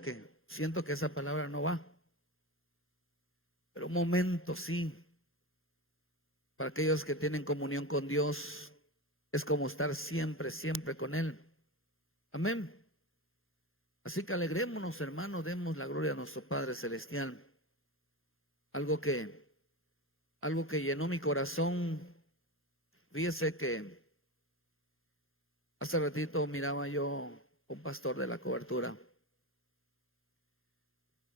que siento que esa palabra no va. Pero un momento sí. Para aquellos que tienen comunión con Dios, es como estar siempre, siempre con Él. Amén. Así que alegrémonos, hermanos, demos la gloria a nuestro Padre Celestial. Algo que llenó mi corazón. Fíjese que hace ratito miraba yo un pastor de la cobertura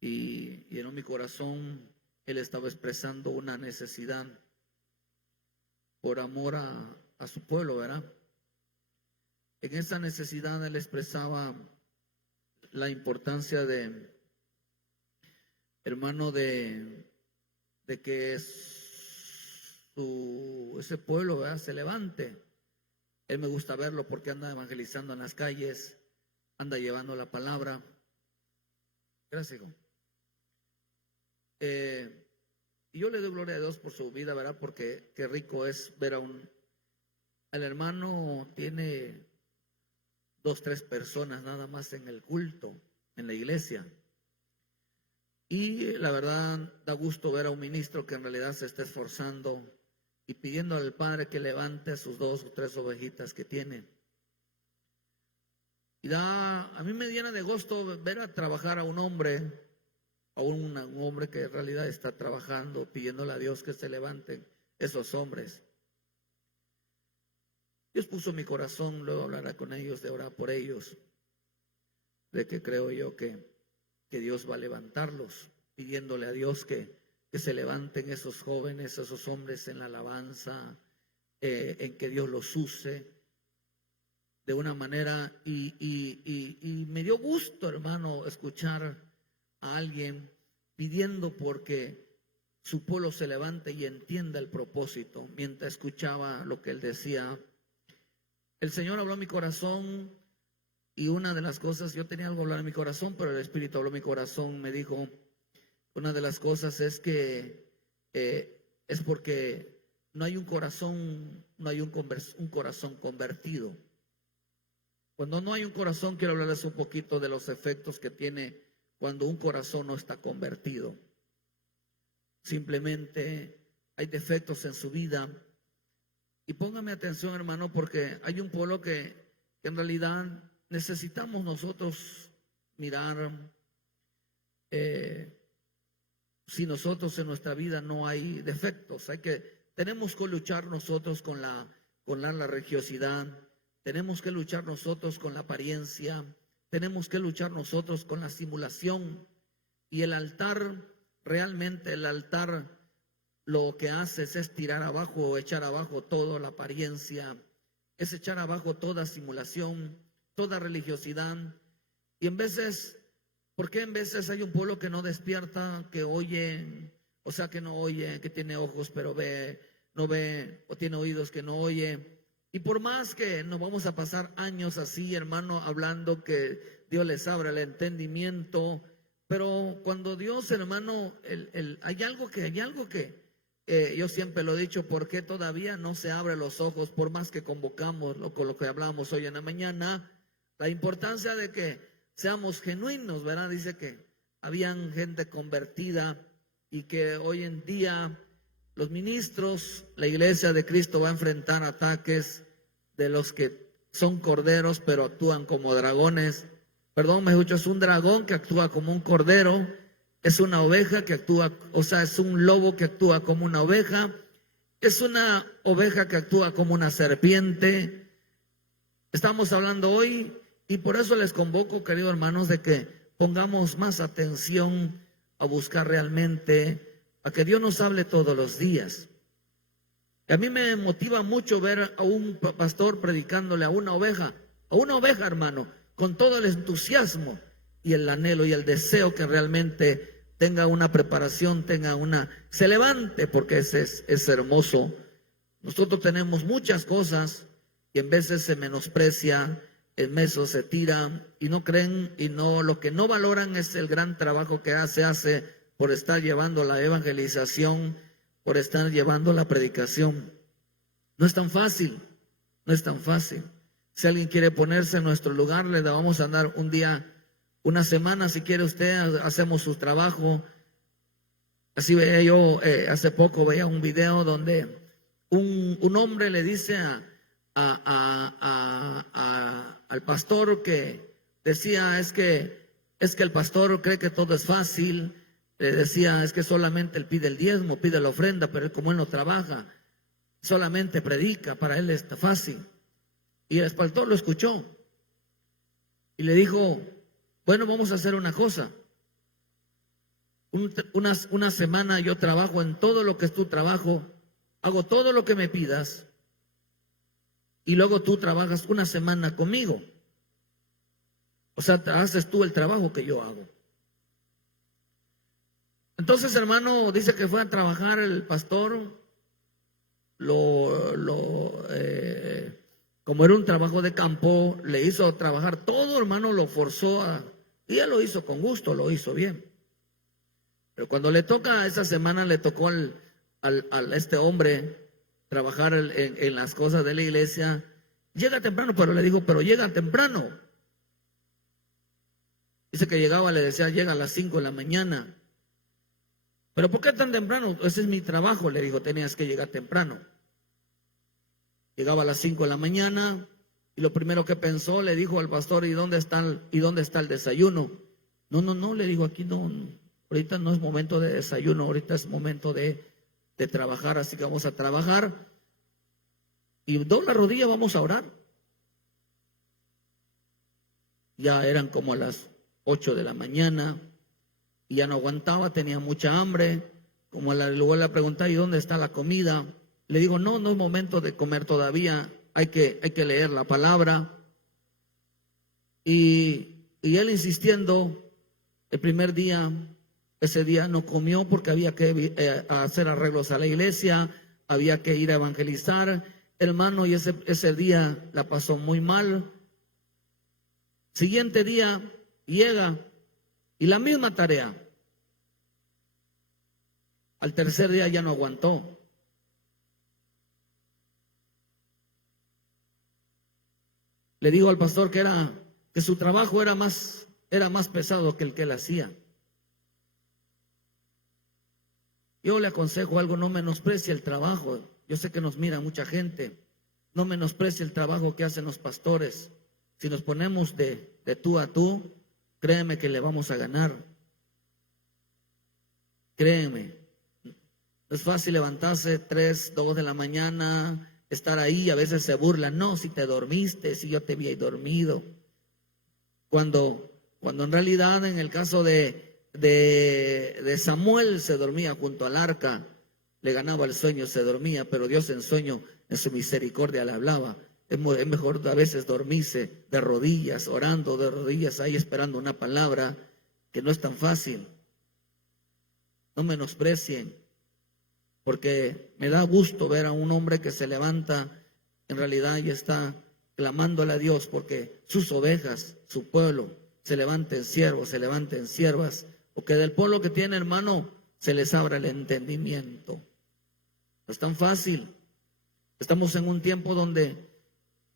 y llenó mi corazón. Él estaba expresando una necesidad por amor a su pueblo, ¿verdad? En esa necesidad él expresaba la importancia de, hermano, de que ese pueblo, ¿verdad?, se levante. Él me gusta verlo porque anda evangelizando en las calles, anda llevando la palabra. Gracias, hijo. Y yo le doy gloria a Dios por su vida, ¿verdad? Porque qué rico es ver al hermano. Tiene 2, 3 personas nada más en el culto, en la iglesia. Y la verdad da gusto ver a un ministro que en realidad se está esforzando y pidiendo al Padre que levante a sus 2 o 3 ovejitas que tiene. Y a mí me llena de gusto ver a trabajar a un hombre, un hombre que en realidad está trabajando, pidiéndole a Dios que se levanten esos hombres. Dios puso en mi corazón, luego hablará con ellos, de orar por ellos, de que creo yo que Dios va a levantarlos, pidiéndole a Dios que se levanten esos jóvenes, esos hombres en la alabanza, en que Dios los use de una manera. Y me dio gusto, hermano, escuchar a alguien pidiendo porque su pueblo se levante y entienda el propósito. Mientras escuchaba lo que él decía, el Señor habló a mi corazón. Y una de las cosas, yo tenía algo a hablar en mi corazón, pero el Espíritu habló a mi corazón, me dijo, una de las cosas es que es porque no hay un corazón, no hay un corazón convertido. Cuando no hay un corazón, quiero hablarles un poquito de los efectos que tiene cuando un corazón no está convertido. Simplemente hay defectos en su vida. Y póngame atención, hermano, porque hay un pueblo que en realidad necesitamos nosotros mirar si nosotros en nuestra vida no hay defectos. Tenemos que luchar nosotros con la religiosidad, tenemos que luchar nosotros con la apariencia, tenemos que luchar nosotros con la simulación. Y el altar, realmente el altar lo que hace es tirar abajo o echar abajo toda la apariencia, es echar abajo toda simulación, toda religiosidad. Y en veces, ¿por qué en veces hay un pueblo que no despierta, que oye, o sea, que no oye, que tiene ojos pero no ve, o tiene oídos que no oye? Y por más que nos vamos a pasar años así, hermano, hablando que Dios les abra el entendimiento, pero cuando Dios, hermano, hay algo que yo siempre lo he dicho, ¿por qué todavía no se abren los ojos? Por más que convocamos con lo que hablamos hoy en la mañana, la importancia de que seamos genuinos, ¿verdad? Dice que habían gente convertida y que hoy en día los ministros, la iglesia de Cristo va a enfrentar ataques de los que son corderos pero actúan como dragones. Perdón, me escucho, es un dragón que actúa como un cordero, es una oveja que actúa, o sea, es un lobo que actúa como una oveja, es una oveja que actúa como una serpiente. Estamos hablando hoy, y por eso les convoco, queridos hermanos, de que pongamos más atención a buscar realmente, a que Dios nos hable todos los días. Y a mí me motiva mucho ver a un pastor predicándole a una oveja, hermano, con todo el entusiasmo y el anhelo y el deseo que realmente tenga una preparación, se levante, porque es hermoso. Nosotros tenemos muchas cosas y en veces se menosprecia, en veces se tira y no creen, y lo que no valoran es el gran trabajo que se hace por estar llevando la evangelización, por estar llevando la predicación. No es tan fácil, no es tan fácil. Si alguien quiere ponerse en nuestro lugar, le vamos a dar un día Una semana, si quiere usted, hacemos su trabajo. Así veía yo, hace poco veía un video donde un hombre le dice al pastor que decía, es que el pastor cree que todo es fácil. Le decía, es que solamente él pide el diezmo, pide la ofrenda, pero como él no trabaja, solamente predica, para él está fácil. Y el pastor lo escuchó y le dijo, bueno, vamos a hacer una cosa. Una semana yo trabajo en todo lo que es tu trabajo, hago todo lo que me pidas, y luego tú trabajas una semana conmigo. O sea, haces tú el trabajo que yo hago. Entonces, hermano, dice que fue a trabajar el pastor, como era un trabajo de campo, le hizo trabajar todo, hermano, lo forzó y él lo hizo con gusto, lo hizo bien. Pero cuando le toca, esa semana le tocó a este hombre trabajar en las cosas de la iglesia, llega temprano, pero le dijo, pero llega temprano. Dice que llegaba, le decía, llega a las 5 de la mañana. ¿Pero por qué tan temprano? Ese es mi trabajo, le dijo, tenías que llegar temprano. Llegaba a las 5 de la mañana y lo primero que pensó, le dijo al pastor, ¿y dónde está el desayuno? No, le digo, aquí no, ahorita no es momento de desayuno, ahorita es momento de trabajar, así que vamos a trabajar. Y dobla la rodilla, vamos a orar. Ya eran como a las 8 de la mañana y ya no aguantaba, tenía mucha hambre. Luego le pregunté, ¿y dónde está la comida? Le digo, no es momento de comer todavía, hay que leer la palabra. Y él insistiendo, el primer día, ese día no comió porque había que hacer arreglos a la iglesia, había que ir a evangelizar, hermano, y ese día la pasó muy mal. Siguiente día llega y la misma tarea. Al tercer día ya no aguantó. Le digo al pastor que su trabajo era más pesado que el que él hacía. Yo le aconsejo algo, no menosprecie el trabajo. Yo sé que nos mira mucha gente. No menosprecie el trabajo que hacen los pastores. Si nos ponemos de tú a tú, créeme que le vamos a ganar. Créeme. No es fácil levantarse 3, 2 de la mañana, estar ahí, a veces se burlan. No, si te dormiste, si yo te vi ahí dormido. Cuando en realidad en el caso de Samuel se dormía junto al arca, le ganaba el sueño, se dormía, pero Dios en sueño, en su misericordia le hablaba. Es mejor a veces dormirse de rodillas, orando de rodillas ahí esperando una palabra, que no es tan fácil. No menosprecien, porque me da gusto ver a un hombre que se levanta en realidad y está clamándole a Dios porque sus ovejas, su pueblo, se levanten siervos, se levanten siervas, porque del pueblo que tiene, hermano, se les abra el entendimiento. No es tan fácil. Estamos en un tiempo donde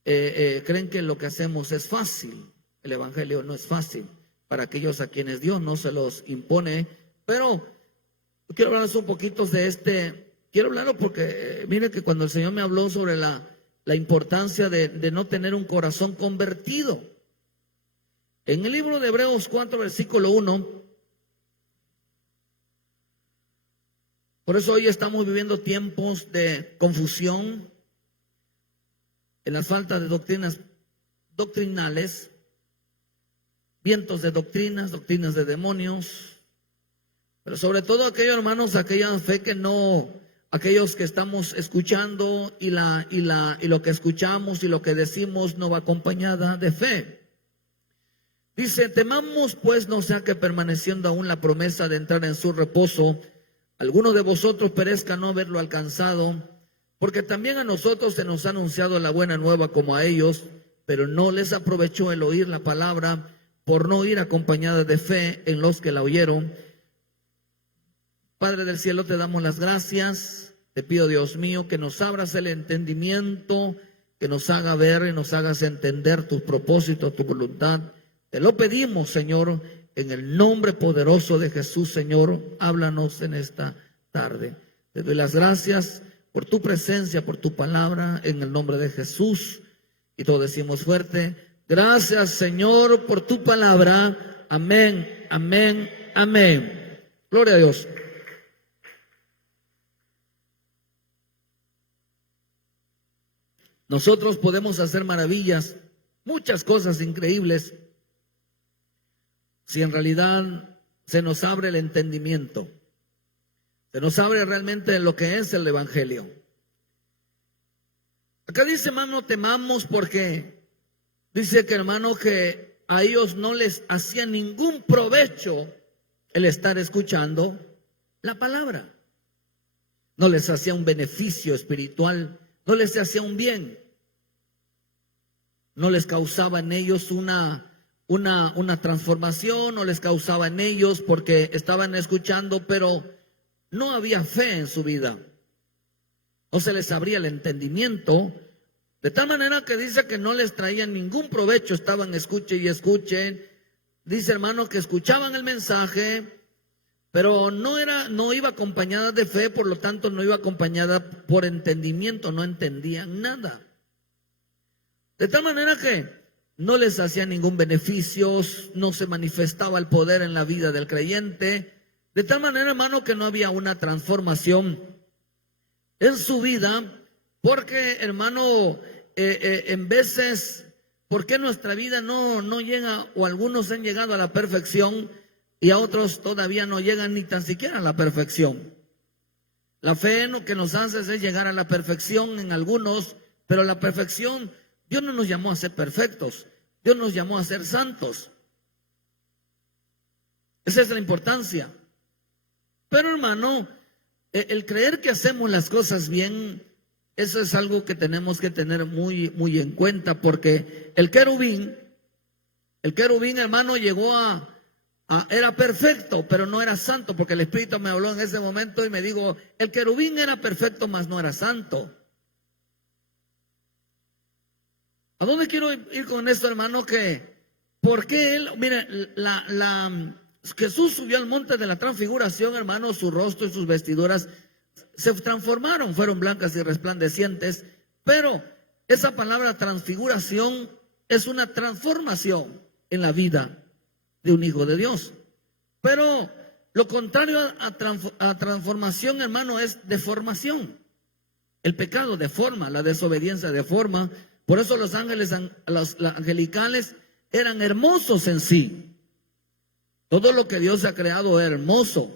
creen que lo que hacemos es fácil. El evangelio no es fácil para aquellos a quienes Dios no se los impone, pero quiero hablarles un poquito de quiero hablarlo porque mire que cuando el Señor me habló sobre la importancia de no tener un corazón convertido, en el libro de Hebreos 4, versículo 1, por eso hoy estamos viviendo tiempos de confusión, en la falta de doctrinas doctrinales, vientos de doctrinas de demonios, pero sobre todo aquellos hermanos, aquella fe que no, aquellos que estamos escuchando y lo que escuchamos y lo que decimos no va acompañada de fe. Dice, temamos pues no sea que permaneciendo aún la promesa de entrar en su reposo, alguno de vosotros perezca no haberlo alcanzado, porque también a nosotros se nos ha anunciado la buena nueva como a ellos, pero no les aprovechó el oír la palabra por no ir acompañada de fe en los que la oyeron. Padre del cielo, te damos las gracias. Te pido, Dios mío, que nos abras el entendimiento, que nos haga ver y nos hagas entender tus propósitos, tu voluntad, Te lo pedimos, Señor, en el nombre poderoso de Jesús. Señor, háblanos en esta tarde. Te doy las gracias por tu presencia, por tu palabra, en el nombre de Jesús. Y todos decimos fuerte: gracias, Señor, por tu palabra. Amén, amén, amén. Gloria a Dios. Nosotros podemos hacer maravillas, muchas cosas increíbles, si en realidad se nos abre el entendimiento, se nos abre realmente lo que es el Evangelio. Acá dice, hermano, temamos, porque dice que, hermano, que a ellos no les hacía ningún provecho el estar escuchando la palabra. No les hacía un beneficio espiritual, no les hacía un bien. No les causaba en ellos una transformación, no les causaba en ellos, porque estaban escuchando, pero no había fe en su vida. No se les abría el entendimiento, de tal manera que dice que no les traían ningún provecho. Estaban escuchen y escuchen. Dice, hermano, que escuchaban el mensaje, pero no iba acompañada de fe, por lo tanto no iba acompañada por entendimiento, no entendían nada. De tal manera que no les hacía ningún beneficio, no se manifestaba el poder en la vida del creyente. De tal manera, hermano, que no había una transformación en su vida, porque, hermano, en veces, ¿por qué nuestra vida no llega, o algunos han llegado a la perfección y a otros todavía no llegan ni tan siquiera a la perfección? La fe lo que nos hace es llegar a la perfección en algunos, pero la perfección, Dios no nos llamó a ser perfectos, Dios nos llamó a ser santos. Esa es la importancia. Pero, hermano, el creer que hacemos las cosas bien, eso es algo que tenemos que tener muy, muy en cuenta, porque el querubín, hermano, llegó era perfecto, pero no era santo, porque el Espíritu me habló en ese momento y me dijo, el querubín era perfecto, mas no era santo. ¿A dónde quiero ir con esto, hermano? ¿Por qué él? Mira, Jesús subió al monte de la transfiguración, hermano, su rostro y sus vestiduras se transformaron, fueron blancas y resplandecientes, pero esa palabra transfiguración es una transformación en la vida de un hijo de Dios. Pero lo contrario a transformación, hermano, es deformación. El pecado deforma, la desobediencia deforma. Por eso los ángeles, los angelicales eran hermosos en sí. Todo lo que Dios ha creado es hermoso.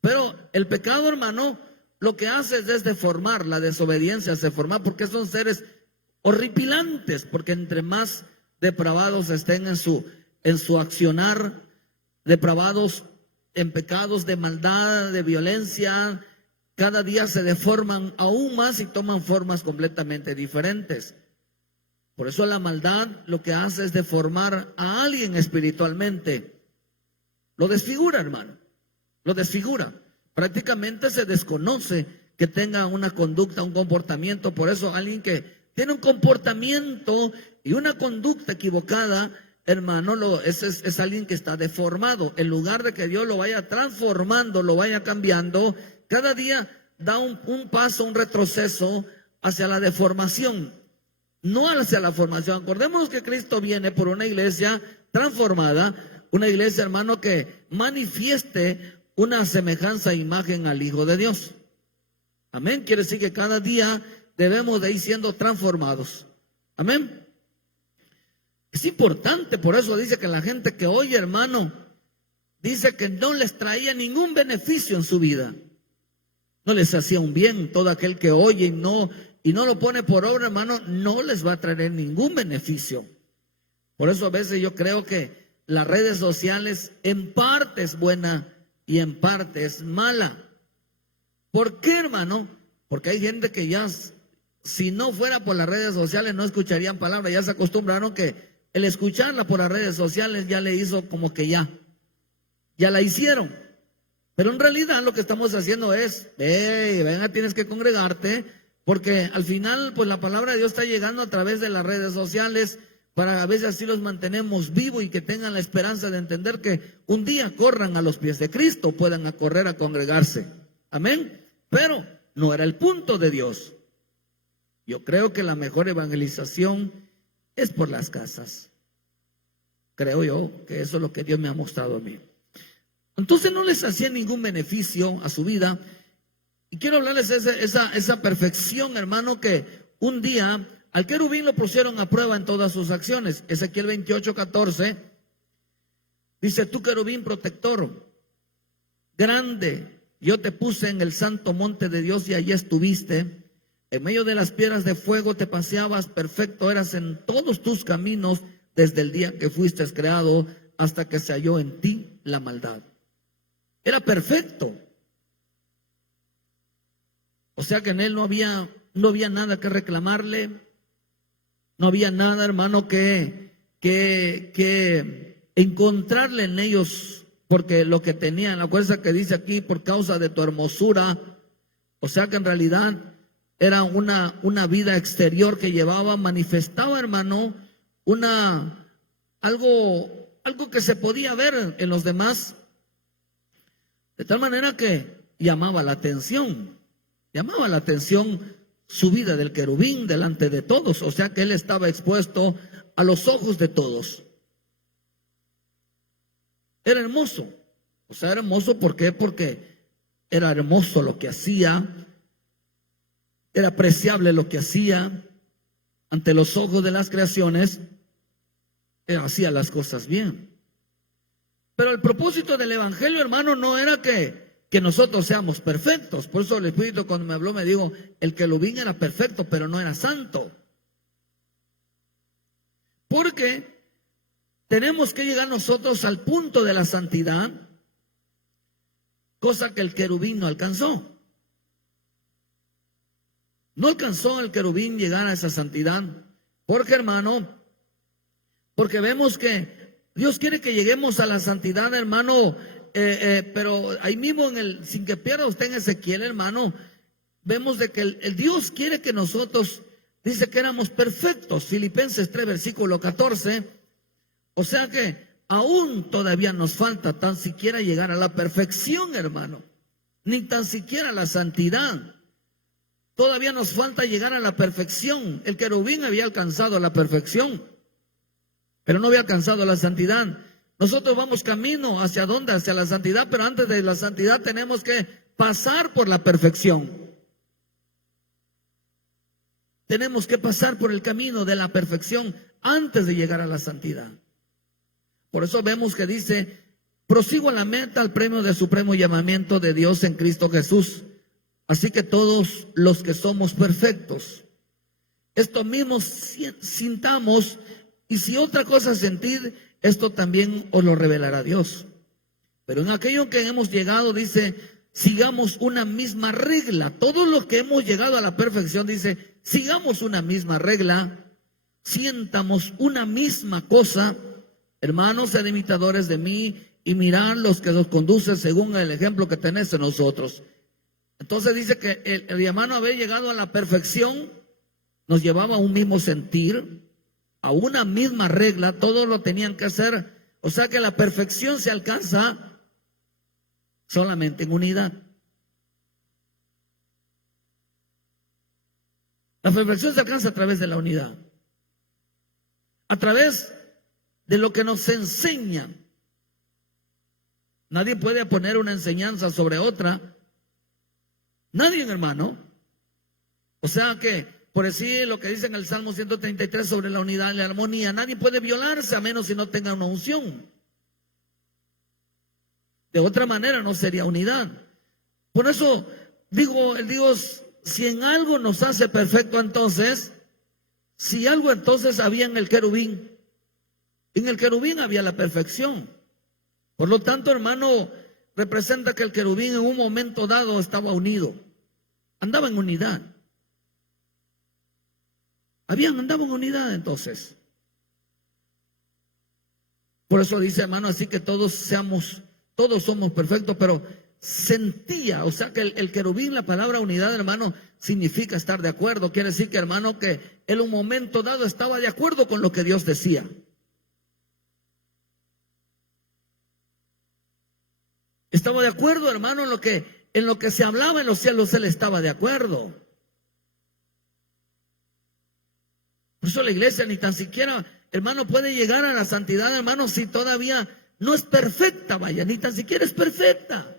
Pero el pecado, hermano, lo que hace es deformar. La desobediencia se forma, porque son seres horripilantes, porque entre más depravados estén en su accionar, depravados en pecados de maldad, de violencia, cada día se deforman aún más y toman formas completamente diferentes. Por eso la maldad lo que hace es deformar a alguien espiritualmente. Lo desfigura, hermano. Lo desfigura. Prácticamente se desconoce que tenga una conducta, un comportamiento. Por eso alguien que tiene un comportamiento y una conducta equivocada, hermano, es alguien que está deformado. En lugar de que Dios lo vaya transformando, lo vaya cambiando, cada día da un paso, un retroceso hacia la deformación, no hacia la formación. Acordémonos que Cristo viene por una iglesia transformada, una iglesia, hermano, que manifieste una semejanza e imagen al Hijo de Dios. Amén. Quiere decir que cada día debemos de ir siendo transformados. Amén. Es importante, por eso dice que la gente que oye, hermano, dice que no les traía ningún beneficio en su vida. No les hacía un bien. Todo aquel que oye y no lo pone por obra, hermano, no les va a traer ningún beneficio. Por eso a veces yo creo que las redes sociales en parte es buena y en parte es mala. ¿Por qué, hermano? Porque hay gente que ya, si no fuera por las redes sociales, no escucharían palabra. Ya se acostumbraron que el escucharla por las redes sociales ya le hizo como que ya la hicieron. Pero en realidad lo que estamos haciendo es, venga, tienes que congregarte, porque al final pues la palabra de Dios está llegando a través de las redes sociales, para a veces así los mantenemos vivos y que tengan la esperanza de entender que un día corran a los pies de Cristo, puedan correr a congregarse. Amén. Pero no era el punto de Dios. Yo creo que la mejor evangelización es por las casas. Creo yo que eso es lo que Dios me ha mostrado a mí. Entonces no les hacía ningún beneficio a su vida. Y quiero hablarles de esa perfección, hermano, que un día al querubín lo pusieron a prueba en todas sus acciones. Ezequiel 28:14 dice: tú, querubín protector, grande, yo te puse en el santo monte de Dios y allí estuviste. En medio de las piedras de fuego te paseabas, perfecto eras en todos tus caminos desde el día que fuiste creado hasta que se halló en ti la maldad. Era perfecto. O sea que en él no había nada que reclamarle, no había nada, hermano, que encontrarle en ellos, porque lo que tenían, la cosa que dice aquí, por causa de tu hermosura, o sea que en realidad era una vida exterior que llevaba, manifestaba, hermano, algo que se podía ver en los demás, de tal manera que llamaba la atención su vida del querubín delante de todos, o sea que él estaba expuesto a los ojos de todos. Era hermoso, o sea, era hermoso, ¿por qué? Porque era hermoso lo que hacía, era apreciable lo que hacía ante los ojos de las creaciones, hacía las cosas bien. Pero el propósito del evangelio, hermano, no era que nosotros seamos perfectos. Por eso el Espíritu cuando me habló me dijo, el querubín era perfecto, pero no era santo. Porque tenemos que llegar nosotros al punto de la santidad, cosa que el querubín no alcanzó. No alcanzó el querubín llegar a esa santidad. Porque, hermano, porque vemos que Dios quiere que lleguemos a la santidad, hermano. Pero ahí mismo sin que pierda usted en Ezequiel, hermano, vemos de que el Dios quiere que nosotros, dice que éramos perfectos, Filipenses 3 versículo 14, o sea que aún todavía nos falta tan siquiera llegar a la perfección, hermano, ni tan siquiera a la santidad, todavía nos falta llegar a la perfección. El querubín había alcanzado la perfección, pero no había alcanzado la santidad. Nosotros vamos camino hacia dónde, hacia la santidad, pero antes de la santidad tenemos que pasar por la perfección. Tenemos que pasar por el camino de la perfección antes de llegar a la santidad. Por eso vemos que dice, prosigo a la meta, al premio del supremo llamamiento de Dios en Cristo Jesús. Así que todos los que somos perfectos, esto mismo sintamos, y si otra cosa sentid, esto también os lo revelará Dios. Pero en aquello que hemos llegado, dice, sigamos una misma regla. Todos los que hemos llegado a la perfección, dice, sigamos una misma regla, sientamos una misma cosa. Hermanos, sed imitadores de mí y mirad los que nos conducen según el ejemplo que tenéis en nosotros. Entonces dice que el hermano haber llegado a la perfección nos llevaba a un mismo sentir, a una misma regla, todos lo tenían que hacer. O sea que la perfección se alcanza solamente en unidad. La perfección se alcanza a través de la unidad, a través de lo que nos enseñan. Nadie puede poner una enseñanza sobre otra, nadie, hermano. O sea que por decir lo que dice en el Salmo 133 sobre la unidad y la armonía, nadie puede violarse a menos si no tenga una unción. De otra manera no sería unidad. Por eso digo, el Dios, si en algo nos hace perfecto, entonces, si algo entonces había en el querubín había la perfección. Por lo tanto, hermano, representa que el querubín en un momento dado estaba unido, andaba en unidad. Andaba en unidad entonces. Por eso dice, hermano, así que todos somos perfectos, pero sentía, o sea que el querubín, la palabra unidad, hermano, significa estar de acuerdo. Quiere decir que, hermano, que en un momento dado estaba de acuerdo con lo que Dios decía. Estaba de acuerdo, hermano, en lo que se hablaba en los cielos, él estaba de acuerdo. Por eso la iglesia ni tan siquiera, hermano, puede llegar a la santidad, hermano, si todavía no es perfecta, vaya, ni tan siquiera es perfecta.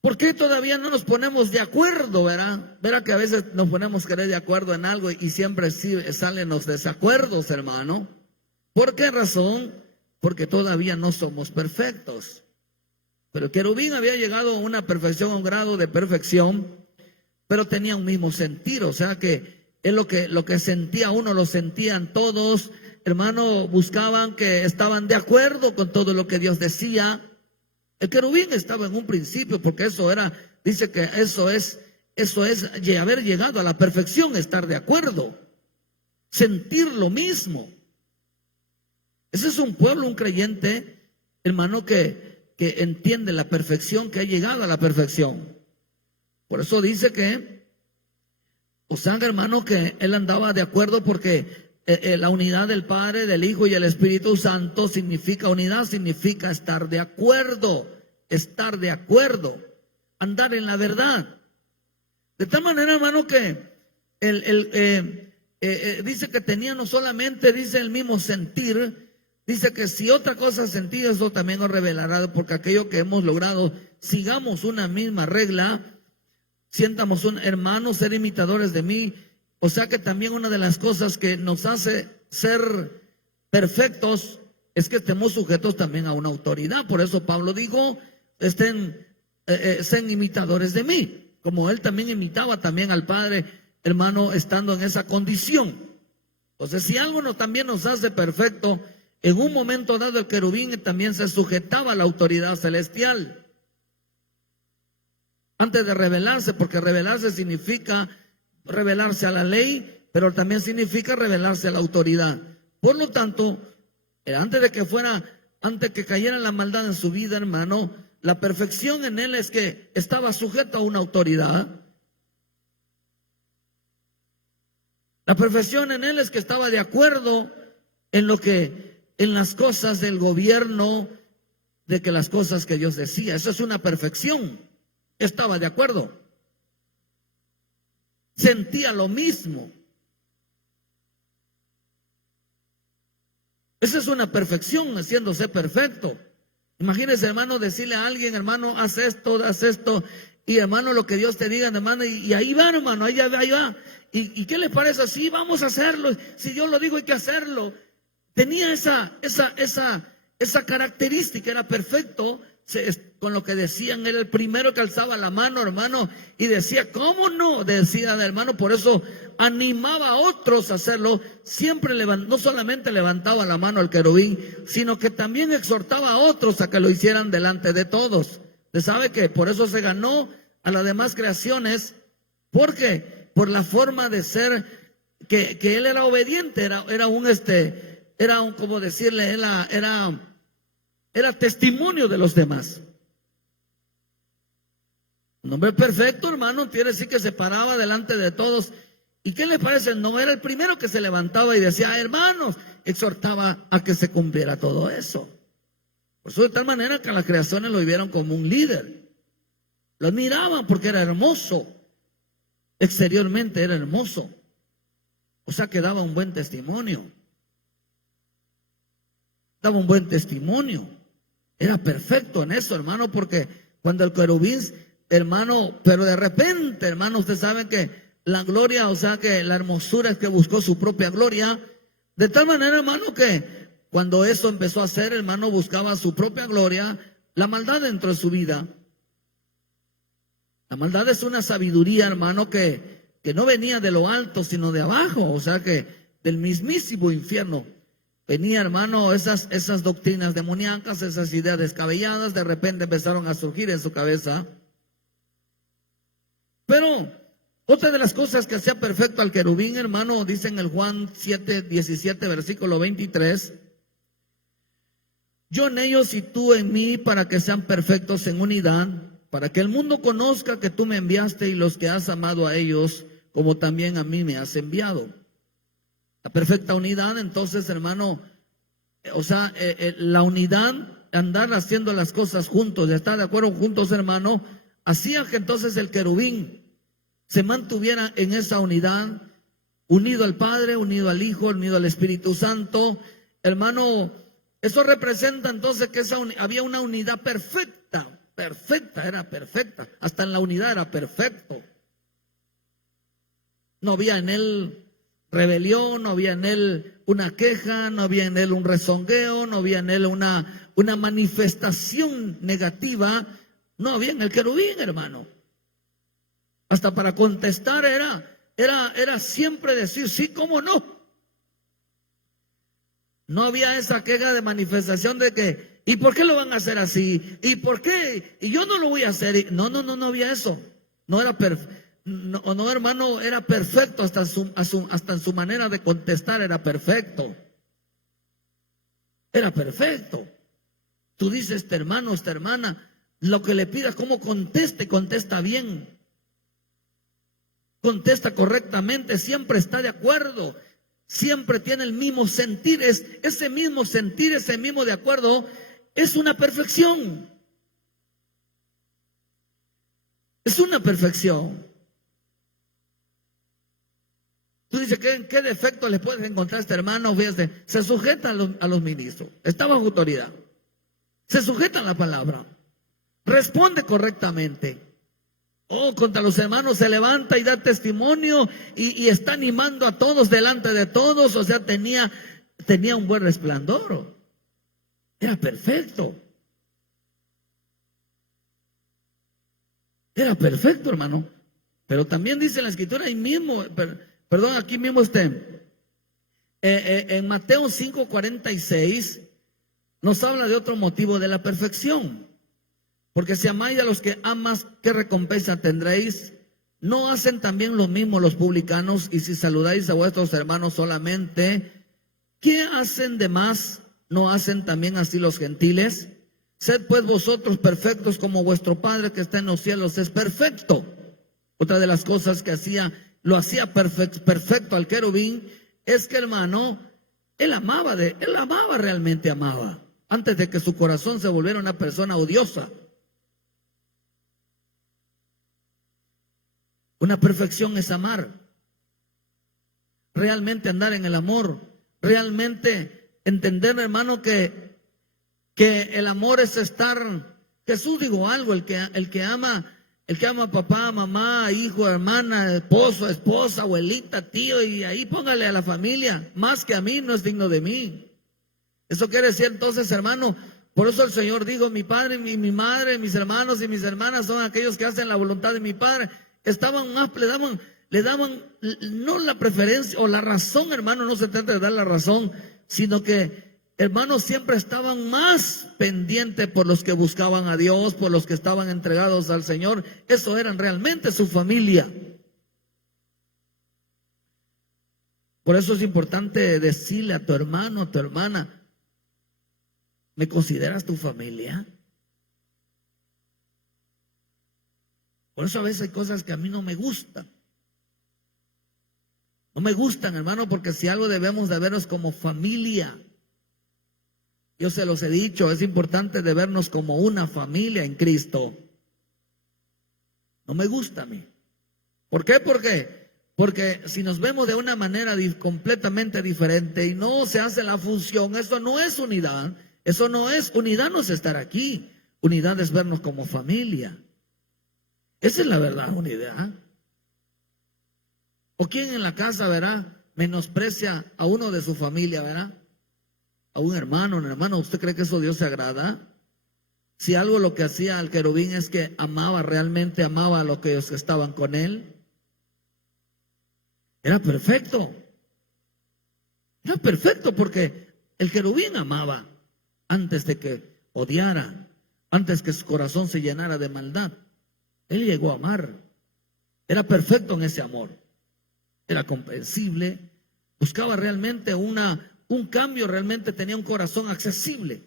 ¿Por qué todavía no nos ponemos de acuerdo, verdad? Verá que a veces nos ponemos querer de acuerdo en algo y siempre sí salen los desacuerdos, hermano. ¿Por qué razón? Porque todavía no somos perfectos. Pero el querubín había llegado a una perfección, a un grado de perfección, pero tenía un mismo sentir, o sea que es lo que sentía uno, lo sentían todos, hermano, buscaban que estaban de acuerdo con todo lo que Dios decía. El querubín estaba en un principio, porque eso era, dice que eso es haber llegado a la perfección, estar de acuerdo, sentir lo mismo. Ese es un pueblo, un creyente, hermano, que entiende la perfección, que ha llegado a la perfección. Por eso dice que, o sea, hermano, que él andaba de acuerdo porque la unidad del Padre, del Hijo y el Espíritu Santo significa unidad, significa estar de acuerdo, andar en la verdad. De tal manera, hermano, que dice que tenía no solamente, dice, el mismo sentir, dice que si otra cosa sentí, eso también os revelará, porque aquello que hemos logrado, sigamos una misma regla, sientamos un hermano, ser imitadores de mí. O sea que también una de las cosas que nos hace ser perfectos es que estemos sujetos también a una autoridad. Por eso Pablo dijo, sean imitadores de mí, como él también imitaba también al Padre, hermano, estando en esa condición. Entonces, si algo también nos hace perfecto, en un momento dado el querubín también se sujetaba a la autoridad celestial. Antes de rebelarse, porque rebelarse significa rebelarse a la ley, pero también significa rebelarse a la autoridad. Por lo tanto, antes que cayera la maldad en su vida, hermano, la perfección en él es que estaba sujeto a una autoridad. La perfección en él es que estaba de acuerdo en las cosas del gobierno, de que las cosas que Dios decía. Eso es una perfección. Estaba de acuerdo. Sentía lo mismo. Esa es una perfección, haciéndose perfecto. Imagínese, hermano, decirle a alguien, hermano, haz esto, y hermano, lo que Dios te diga, hermano, y ahí va, hermano, ahí va. ¿Y qué le parece? Sí, vamos a hacerlo. Si Dios lo dijo, hay que hacerlo. Tenía esa característica, era perfecto. Con lo que decían, era el primero que alzaba la mano, hermano, y decía, ¿cómo no? Decía, hermano, por eso animaba a otros a hacerlo. Siempre no solamente levantaba la mano al querubín, sino que también exhortaba a otros a que lo hicieran delante de todos. ¿Usted sabe que por eso se ganó a las demás creaciones? Porque por la forma de ser, que él era obediente, era un, como decirle, era testimonio de los demás. Un hombre perfecto, hermano, quiere decir que se paraba delante de todos. ¿Y qué le parece? No era el primero que se levantaba y decía, hermanos, exhortaba a que se cumpliera todo eso. Por eso, de tal manera que las creaciones lo vieron como un líder. Lo admiraban porque era hermoso. Exteriormente era hermoso. O sea que daba un buen testimonio. Daba un buen testimonio. Era perfecto en eso, hermano, porque cuando el querubín, hermano, pero de repente, hermano, usted sabe que la gloria, o sea que la hermosura es que buscó su propia gloria, de tal manera, hermano, que cuando eso empezó a hacer, hermano, buscaba su propia gloria, la maldad dentro de su vida. La maldad es una sabiduría, hermano, que no venía de lo alto, sino de abajo, o sea que del mismísimo infierno. Venía, hermano, esas doctrinas demoníacas, esas ideas descabelladas, de repente empezaron a surgir en su cabeza. Pero otra de las cosas que hacía perfecto al querubín, hermano, dice en el Juan 7:17, versículo 23, yo en ellos y tú en mí, para que sean perfectos en unidad, para que el mundo conozca que tú me enviaste y los que has amado a ellos, como también a mí me has enviado. La perfecta unidad, entonces, hermano, o sea, la unidad, andar haciendo las cosas juntos, estar de acuerdo juntos, hermano, hacía que entonces el querubín se mantuviera en esa unidad, unido al Padre, unido al Hijo, unido al Espíritu Santo. Hermano, eso representa entonces que había una unidad perfecta, era perfecta, hasta en la unidad era perfecto. No había en él rebelión, no había en él una queja, no había en él un rezongueo, no había en él una manifestación negativa, no había en el querubín, hermano. Hasta para contestar era siempre decir sí, cómo no. No había esa queja de manifestación de que, ¿y por qué lo van a hacer así? ¿Y por qué? Y yo no lo voy a hacer. No había eso. No era perfecto. No, hermano, era perfecto, hasta en su manera de contestar era perfecto. Era perfecto. Tú dices, este hermano, esta hermana, lo que le pidas, cómo conteste, contesta bien. Contesta correctamente, siempre está de acuerdo, siempre tiene el mismo sentir. Ese mismo sentir, ese mismo de acuerdo, es una perfección. Es una perfección. Tú dices, ¿qué defecto le puedes encontrar a este hermano? Fíjate, se sujeta a los ministros, está bajo autoridad, se sujeta a la palabra, responde correctamente. Contra los hermanos se levanta y da testimonio y está animando a todos delante de todos. O sea, tenía un buen resplandor. Era perfecto. Era perfecto, hermano. Pero también dice en la escritura ahí mismo, perdón, aquí mismo en Mateo 5:46 nos habla de otro motivo de la perfección. Porque si amáis a los que amas, ¿qué recompensa tendréis? ¿No hacen también lo mismo los publicanos? Y si saludáis a vuestros hermanos solamente, ¿qué hacen de más? ¿No hacen también así los gentiles? Sed pues vosotros perfectos como vuestro Padre que está en los cielos es perfecto. Otra de las cosas que lo hacía perfecto al querubín, es que, hermano, él realmente amaba, antes de que su corazón se volviera una persona odiosa. Una perfección es amar, realmente andar en el amor, realmente entender, hermano, que el amor es estar. Jesús dijo algo: el que ama papá, mamá, hijo, hermana, esposo, esposa, abuelita, tío, y ahí póngale a la familia, más que a mí, no es digno de mí. Eso quiere decir entonces, hermano, por eso el Señor dijo: mi padre y mi madre, mis hermanos y mis hermanas son aquellos que hacen la voluntad de mi Padre. Estaban más, le daban no la preferencia o la razón, hermano, no se trata de dar la razón, sino que, hermanos, siempre estaban más pendientes por los que buscaban a Dios, por los que estaban entregados al Señor. Eso eran realmente su familia. Por eso es importante decirle a tu hermano, a tu hermana: ¿me consideras tu familia? Por eso a veces hay cosas que a mí no me gustan. No me gustan, hermano, porque si algo debemos de vernos como familia. Yo se los he dicho, es importante de vernos como una familia en Cristo. No me gusta a mí. ¿Por qué? Porque si nos vemos de una manera completamente diferente y no se hace la función, eso no es unidad. Eso no es unidad, no es estar aquí. Unidad es vernos como familia. Esa es la verdad, unidad. ¿O quién en la casa, verá, menosprecia a uno de su familia, verá? A un hermano, una hermana. ¿Usted cree que eso Dios se agrada? Si algo lo que hacía el querubín es que realmente amaba a los que estaban con él. Era perfecto. Era perfecto porque el querubín amaba antes de que odiara, antes que su corazón se llenara de maldad. Él llegó a amar. Era perfecto en ese amor. Era comprensible. Buscaba realmente un cambio, realmente tenía un corazón accesible.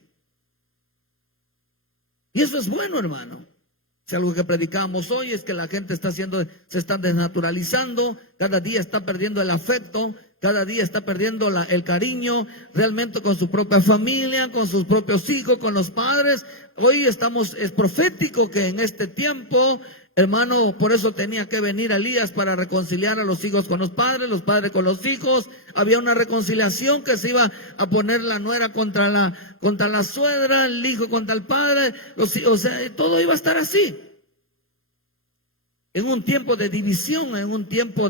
Y eso es bueno, hermano. Si algo que predicamos hoy es que la gente se está desnaturalizando, cada día está perdiendo el afecto, cada día está perdiendo el cariño realmente con su propia familia, con sus propios hijos, con los padres. Hoy es profético que en este tiempo, hermano, por eso tenía que venir Elías para reconciliar a los hijos con los padres con los hijos. Había una reconciliación que se iba a poner la nuera contra la suegra, el hijo contra el padre, o sea, todo iba a estar así. En un tiempo de división, en un tiempo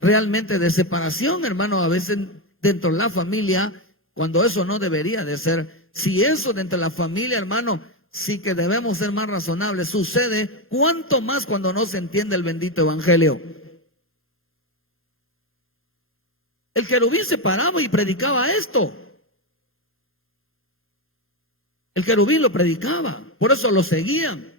realmente de separación, hermano, a veces dentro de la familia, cuando eso no debería de ser. Si eso dentro de la familia, hermano, sí que debemos ser más razonables, sucede, cuánto más cuando no se entiende el bendito evangelio. El querubín se paraba y predicaba esto. El querubín lo predicaba, por eso lo seguían.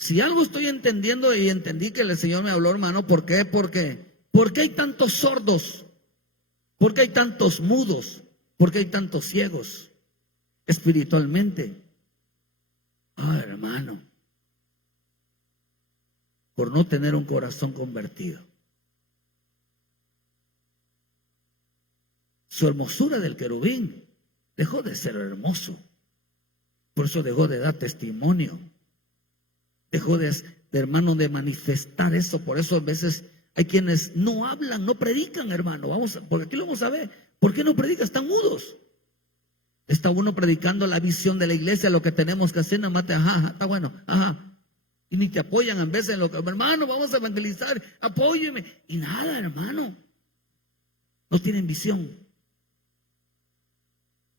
Si algo estoy entendiendo y entendí que el Señor me habló, hermano, ¿por qué? ¿Por qué hay tantos sordos? ¿Por qué hay tantos mudos? ¿Por qué hay tantos ciegos espiritualmente? Hermano, por no tener un corazón convertido. Su hermosura del querubín dejó de ser hermoso. Por eso dejó de dar testimonio. Dejó hermano, de manifestar eso. Por eso a veces hay quienes no hablan, no predican, hermano. Porque aquí lo vamos a ver. ¿Por qué no predican? Están mudos. Está uno predicando la visión de la iglesia, lo que tenemos que hacer, nada más ajá, está bueno, ajá. Y ni te apoyan en vez en lo que, hermano, vamos a evangelizar, apóyeme. Y nada, hermano. No tienen visión.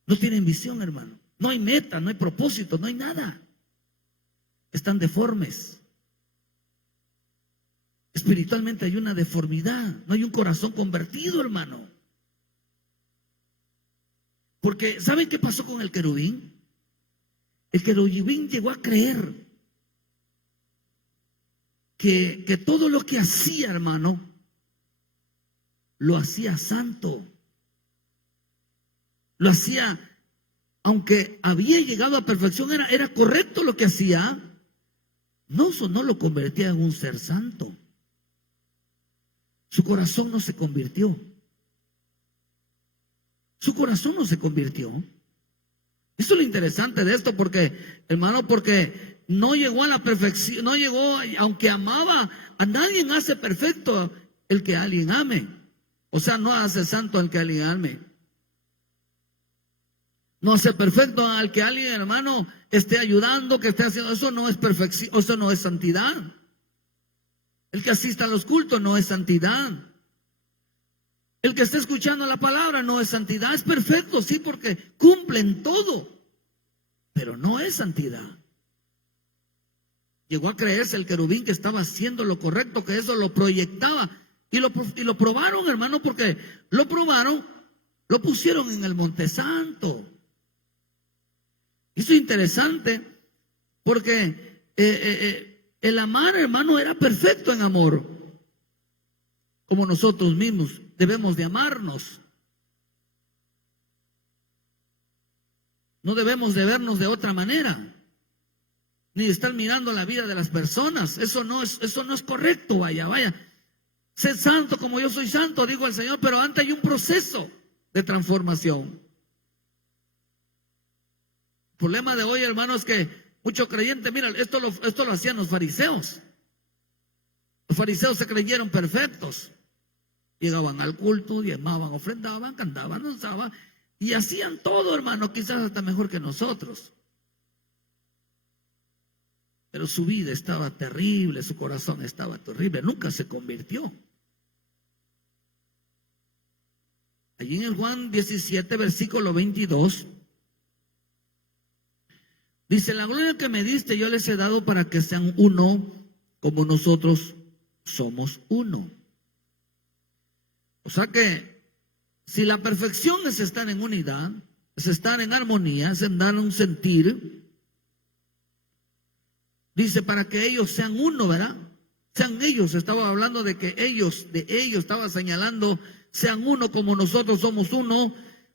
No tienen visión, hermano. No hay meta, no hay propósito, no hay nada. Están deformes. Espiritualmente hay una deformidad. No hay un corazón convertido, hermano. Porque ¿saben qué pasó con el querubín? El querubín llegó a creer que todo lo que hacía, hermano, lo hacía santo. Lo hacía, aunque había llegado a perfección, era correcto lo que hacía. No, eso no lo convertía en un ser santo. Su corazón no se convirtió. Su corazón no se convirtió. Eso es lo interesante de esto, porque, hermano, porque no llegó a la perfección, no llegó, aunque amaba, a nadie hace perfecto el que alguien ame. O sea, no hace santo el que alguien ame. No hace perfecto al que alguien, hermano, esté ayudando, que esté haciendo. Eso no es perfección, eso no es santidad. El que asista a los cultos no es santidad. El que esté escuchando la palabra no es santidad. Es perfecto, sí, porque cumplen todo, pero no es santidad. Llegó a creerse el querubín que estaba haciendo lo correcto, que eso lo proyectaba. Y lo probaron, hermano, porque lo probaron, lo pusieron en el Monte Santo. Eso es interesante, porque el amar, hermano, era perfecto en amor, como nosotros mismos debemos de amarnos. No debemos de vernos de otra manera, ni estar mirando la vida de las personas. Eso no es correcto. Vaya. Sé santo como yo soy santo, digo el Señor, pero antes hay un proceso de transformación. El problema de hoy, hermano, es que muchos creyentes, mira, esto lo hacían los fariseos. Los fariseos se creyeron perfectos. Llegaban al culto, diezmaban, ofrendaban, cantaban, danzaban y hacían todo, hermano, quizás hasta mejor que nosotros. Pero su vida estaba terrible, su corazón estaba terrible, nunca se convirtió. Allí en el Juan 17, versículo 22, dice: la gloria que me diste yo les he dado para que sean uno como nosotros somos uno. O sea que si la perfección es estar en unidad, es estar en armonía, es dar un sentir, dice para que ellos sean uno, ¿verdad? Sean ellos, estaba hablando de ellos estaba señalando, sean uno como nosotros somos uno.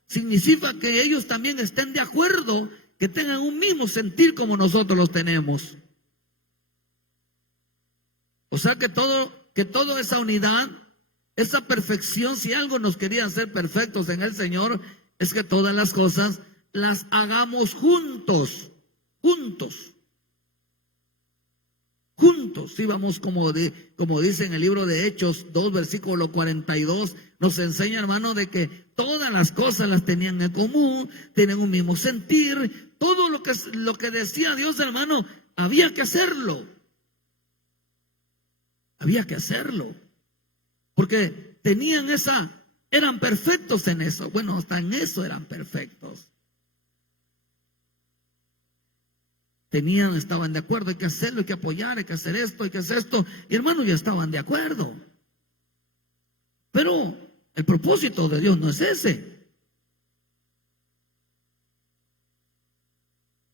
significa que ellos también estén de acuerdo, que tengan un mismo sentir como nosotros los tenemos. O sea que toda esa unidad, esa perfección, si algo nos quería hacer perfectos en el Señor, es que todas las cosas las hagamos juntos. Sí, vamos, como dice en el libro de Hechos 2, versículo 42, nos enseña, hermano, de que todas las cosas las tenían en común, tienen un mismo sentir, todo lo que decía Dios, hermano, había que hacerlo. Había que hacerlo, porque eran perfectos en eso. Bueno, hasta en eso eran perfectos. Estaban de acuerdo, hay que hacerlo, hay que apoyar, hay que hacer esto, hay que hacer esto. Y hermanos, ya estaban de acuerdo. Pero el propósito de Dios no es ese.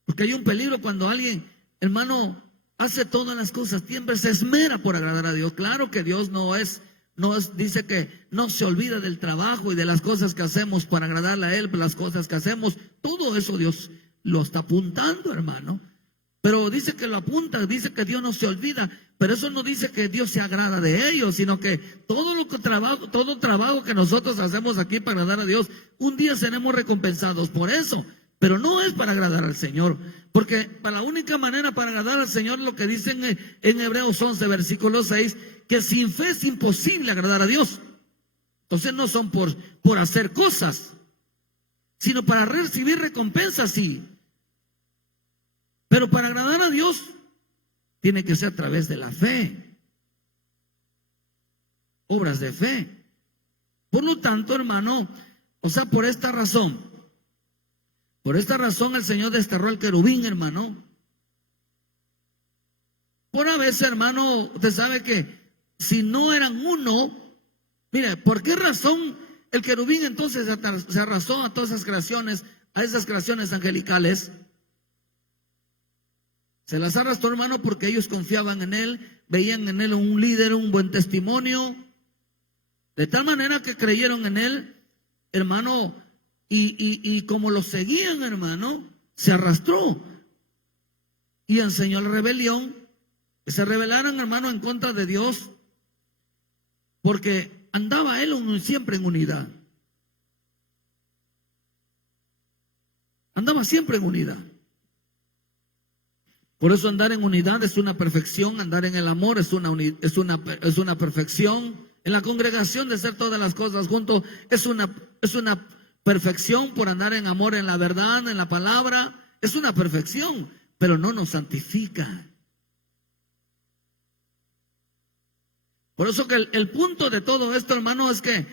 Porque hay un peligro cuando alguien, hermano, hace todas las cosas, siempre se esmera por agradar a Dios. Claro que Dios dice que no se olvida del trabajo y de las cosas que hacemos para agradarle a Él, las cosas que hacemos, todo eso Dios lo está apuntando, hermano. Pero dice que lo apunta, dice que Dios no se olvida, pero eso no dice que Dios se agrada de ellos, sino que todo trabajo que nosotros hacemos aquí para agradar a Dios, un día seremos recompensados por eso. Pero no es para agradar al Señor, porque la única manera para agradar al Señor, lo que dicen en Hebreos 11, versículo 6, que sin fe es imposible agradar a Dios. Entonces no son por hacer cosas, sino para recibir recompensas, sí. Pero para agradar a Dios tiene que ser a través de la fe, obras de fe. Por lo tanto, hermano, o sea, por esta razón el Señor desterró al querubín, hermano. Por a veces, hermano, usted sabe que si no eran uno, mire, ¿por qué razón el querubín entonces se arrasó a todas esas creaciones angelicales? Se las arrastró, hermano, porque ellos confiaban en él, veían en él un líder, un buen testimonio, de tal manera que creyeron en él, hermano, y como lo seguían, hermano, se arrastró y enseñó la rebelión, que se rebelaran, hermano, en contra de Dios, porque andaba él siempre en unidad. Andaba siempre en unidad. Por eso andar en unidad es una perfección, andar en el amor es una perfección. En la congregación de hacer todas las cosas juntos es una perfección, por andar en amor, en la verdad, en la palabra, es una perfección, pero no nos santifica. Por eso que el punto de todo esto, hermano, es que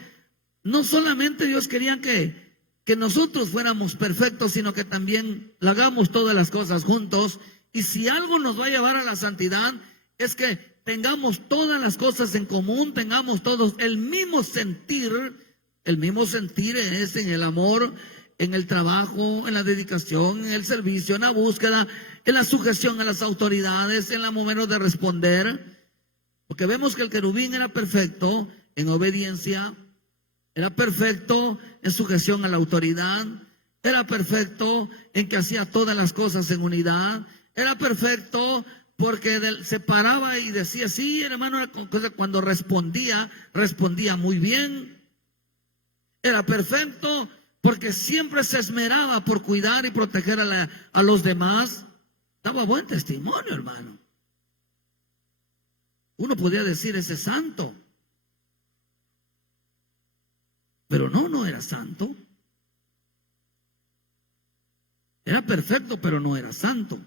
no solamente Dios quería que nosotros fuéramos perfectos, sino que también hagamos todas las cosas juntos. Y si algo nos va a llevar a la santidad, es que tengamos todas las cosas en común, tengamos todos el mismo sentir. El mismo sentir es en el amor, en el trabajo, en la dedicación, en el servicio, en la búsqueda, en la sujeción a las autoridades, en la momento de responder. Porque vemos que el querubín era perfecto en obediencia, era perfecto en sujeción a la autoridad, era perfecto en que hacía todas las cosas en unidad, era perfecto porque se paraba y decía, sí, hermano, cuando respondía muy bien. Era perfecto porque siempre se esmeraba por cuidar y proteger a los demás. Daba buen testimonio, hermano. Uno podría decir, ese es santo. Pero no era santo. Era perfecto, pero no era santo.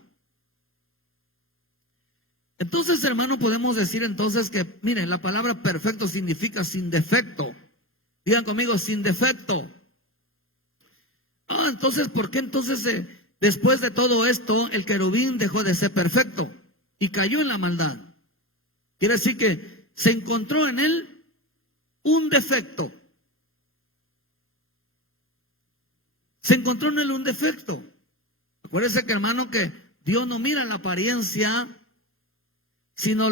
Entonces, hermano, podemos decir entonces que, miren, la palabra perfecto significa sin defecto. Digan conmigo, sin defecto. Entonces, ¿por qué entonces después de todo esto el querubín dejó de ser perfecto y cayó en la maldad? Quiere decir que se encontró en él un defecto. Se encontró en él un defecto. Acuérdense que, hermano, que Dios no mira la apariencia, sino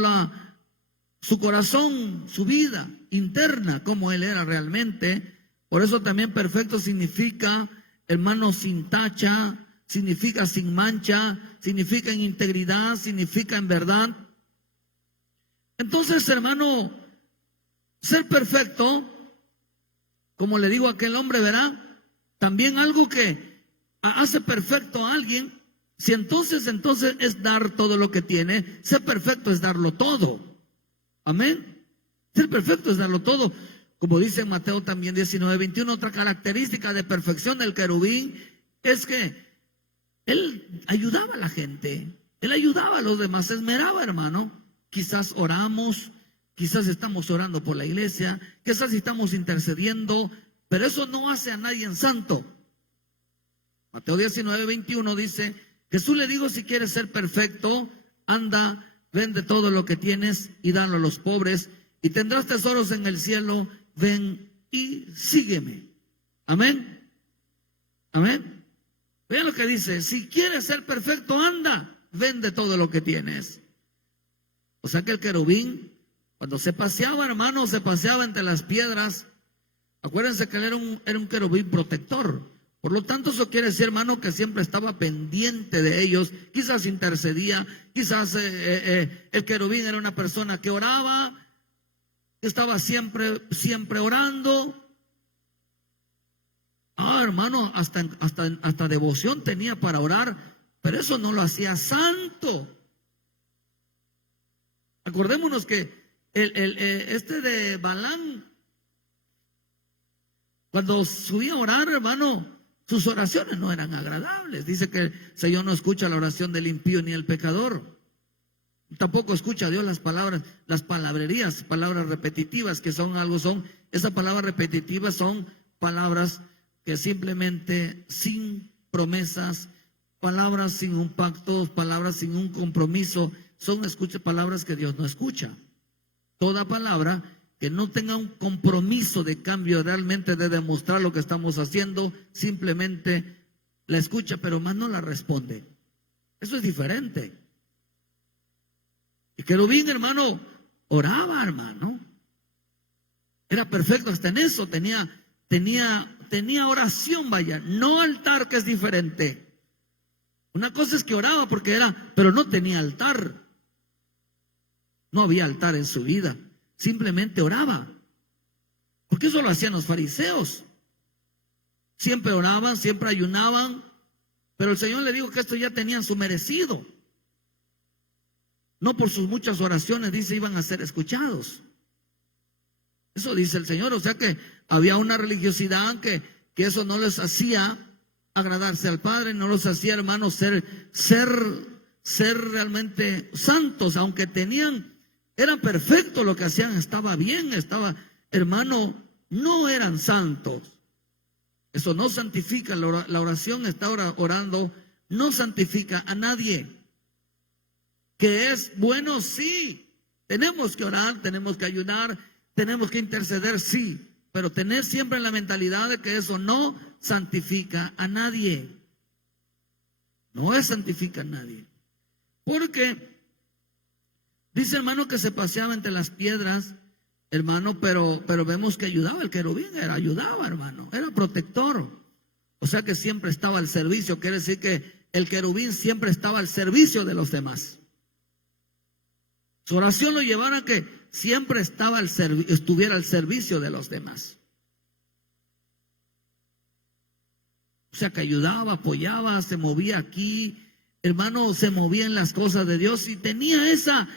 su corazón, su vida interna, como él era realmente. Por eso también perfecto significa, hermano, sin tacha, significa sin mancha, significa en integridad, significa en verdad. Entonces, hermano, ser perfecto, como le digo a aquel hombre, verá, también algo que hace perfecto a alguien. Si entonces es dar todo lo que tiene, ser perfecto es darlo todo. Amén. Ser perfecto es darlo todo. Como dice en Mateo también 19:21, otra característica de perfección del querubín es que él ayudaba a la gente, él ayudaba a los demás, se esmeraba, hermano. Quizás oramos, quizás estamos orando por la iglesia, quizás estamos intercediendo, pero eso no hace a nadie santo. Mateo 19:21 dice: Jesús le dijo, si quieres ser perfecto, anda, vende todo lo que tienes y dalo a los pobres, y tendrás tesoros en el cielo. Ven y sígueme. Amén. Amén. Vean lo que dice: si quieres ser perfecto, anda, vende todo lo que tienes. O sea que el querubín, cuando se paseaba, hermano, se paseaba entre las piedras. Acuérdense que él era un querubín protector. Por lo tanto, eso quiere decir, hermano, que siempre estaba pendiente de ellos. Quizás intercedía, quizás el querubín era una persona que oraba, que estaba siempre orando. Hermano, hasta devoción tenía para orar, pero eso no lo hacía santo. Acordémonos que este de Balán, cuando subía a orar, hermano, sus oraciones no eran agradables. Dice que el Señor no escucha la oración del impío ni el pecador. Tampoco escucha a Dios las palabras, las palabrerías, palabras repetitivas que esas palabras repetitivas son palabras que simplemente sin promesas, palabras sin un pacto, palabras sin un compromiso, son palabras que Dios no escucha. Toda palabra que no tenga un compromiso de cambio realmente de demostrar lo que estamos haciendo, simplemente la escucha, pero más no la responde. Eso es diferente. Y querubín, hermano, oraba, hermano. Era perfecto hasta en eso, tenía oración, vaya, no altar, que es diferente. Una cosa es que oraba pero no tenía altar. No había altar en su vida. Simplemente oraba. Porque eso lo hacían los fariseos. Siempre oraban, siempre ayunaban, pero el Señor le dijo que esto ya tenían su merecido. No por sus muchas oraciones, dice, iban a ser escuchados. Eso dice el Señor. O sea que había una religiosidad que eso no les hacía agradarse al Padre, no los hacía, hermanos, ser realmente santos, aunque era perfecto lo que hacían, estaba bien, hermano, no eran santos. Eso no santifica, la oración, está orando, no santifica a nadie. Que es bueno, sí, tenemos que orar, tenemos que ayunar, tenemos que interceder, sí, pero tener siempre la mentalidad de que eso no santifica a nadie. No santifica a nadie. Porque dice, hermano, que se paseaba entre las piedras, hermano, pero vemos que ayudaba. El querubín ayudaba, hermano, era protector. O sea que siempre estaba al servicio. Quiere decir que el querubín siempre estaba al servicio de los demás. Su oración lo llevaba a que siempre estuviera al servicio de los demás. O sea que ayudaba, apoyaba, se movía aquí, hermano, se movía en las cosas de Dios y tenía esa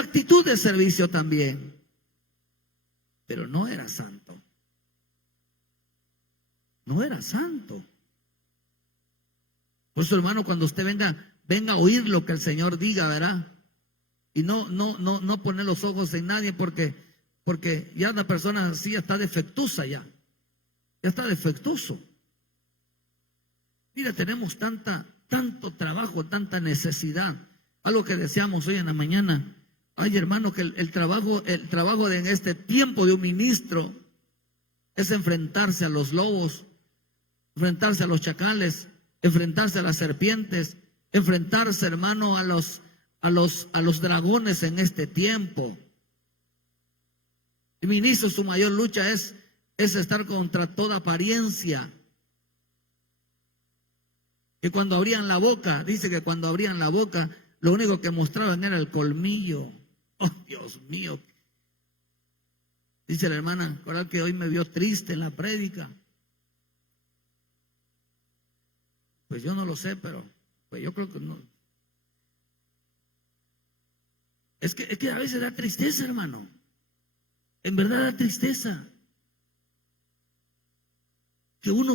actitud de servicio también. Pero no era santo. No era santo. Por eso, hermano, cuando usted venga a oír lo que el Señor diga, ¿verdad? Y no poner los ojos en nadie porque ya la persona así está defectuosa ya está defectuoso. Mira, tenemos tanto trabajo, tanta necesidad. Algo que deseamos hoy en la mañana. Ay, hermano, que el trabajo en este tiempo de un ministro es enfrentarse a los lobos, enfrentarse a los chacales, enfrentarse a las serpientes, enfrentarse, hermano, a los dragones en este tiempo. El ministro, su mayor lucha es es estar contra toda apariencia. Que cuando abrían la boca, dice que cuando abrían la boca, lo único que mostraban era el colmillo. Oh, Dios mío. Dice la hermana Coral que hoy me vio triste en la prédica. Pues yo no lo sé, pero pues yo creo que no. Es que a veces da tristeza, hermano. En verdad da tristeza. Que uno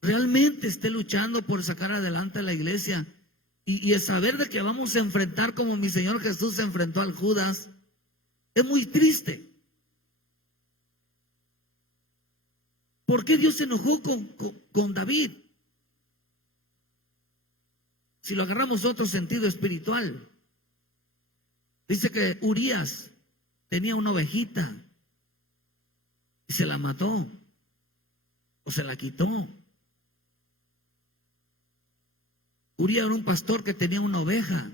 realmente esté luchando por sacar adelante a la iglesia. Y el saber de que vamos a enfrentar como mi Señor Jesús se enfrentó al Judas, es muy triste. ¿Por qué Dios se enojó con David? Si lo agarramos a otro sentido espiritual. Dice que Urías tenía una ovejita y se la mató o se la quitó. Urías era un pastor que tenía una oveja.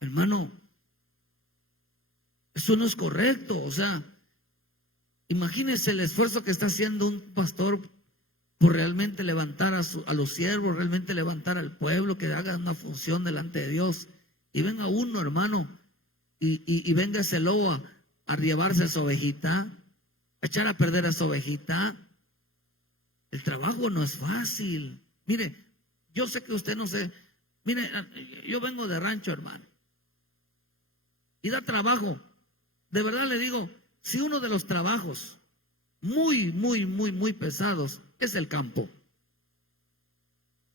Hermano, eso no es correcto. O sea, imagínese el esfuerzo que está haciendo un pastor por realmente levantar a los siervos, realmente levantar al pueblo, que haga una función delante de Dios. Y venga uno, hermano, y venga ese lobo a llevarse a su ovejita, a echar a perder a su ovejita. El trabajo no es fácil. Mire, yo sé que usted no sé. Mire, yo vengo de rancho, hermano. Y da trabajo. De verdad le digo, si uno de los trabajos muy pesados es el campo.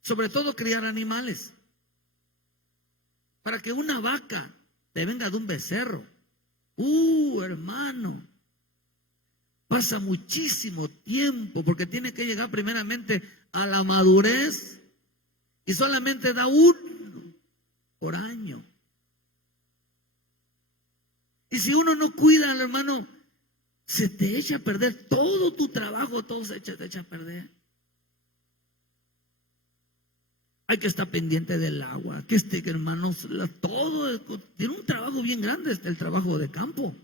Sobre todo criar animales. Para que una vaca te venga de un becerro. Hermano. Pasa muchísimo tiempo porque tiene que llegar primeramente a la madurez y solamente da uno por año. Y si uno no cuida al hermano, se te echa a perder todo tu trabajo, todo te echa a perder. Hay que estar pendiente del agua, que hermanos, todo tiene un trabajo bien grande, el trabajo de campo.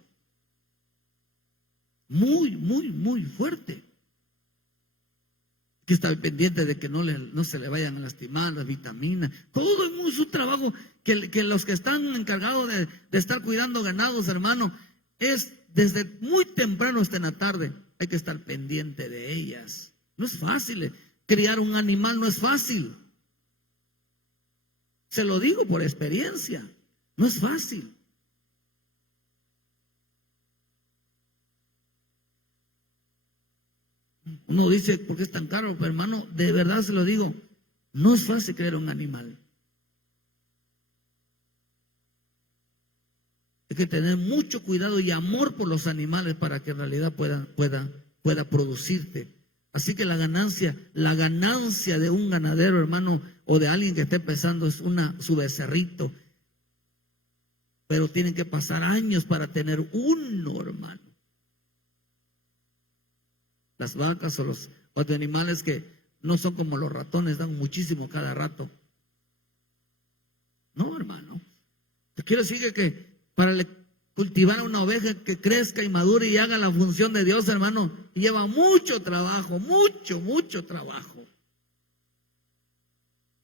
Muy fuerte. Hay que estar pendiente de que no se le vayan a lastimar las vitaminas. Todo es un trabajo que los que están encargados de estar cuidando ganados, hermano, es desde muy temprano hasta en la tarde. Hay que estar pendiente de ellas. No es fácil. Criar un animal no es fácil. Se lo digo por experiencia. No es fácil. Uno dice, ¿por qué es tan caro? Pero hermano, de verdad se lo digo, no es fácil crear un animal. Hay que tener mucho cuidado y amor por los animales para que en realidad pueda producirte. Así que la ganancia de un ganadero, hermano, o de alguien que esté empezando es su becerrito. Pero tienen que pasar años para tener uno, hermano. Las vacas o los animales que no son como los ratones, dan muchísimo cada rato. No, hermano. Te quiero decir que para cultivar a una oveja que crezca y madure y haga la función de Dios, hermano, lleva mucho trabajo, mucho trabajo.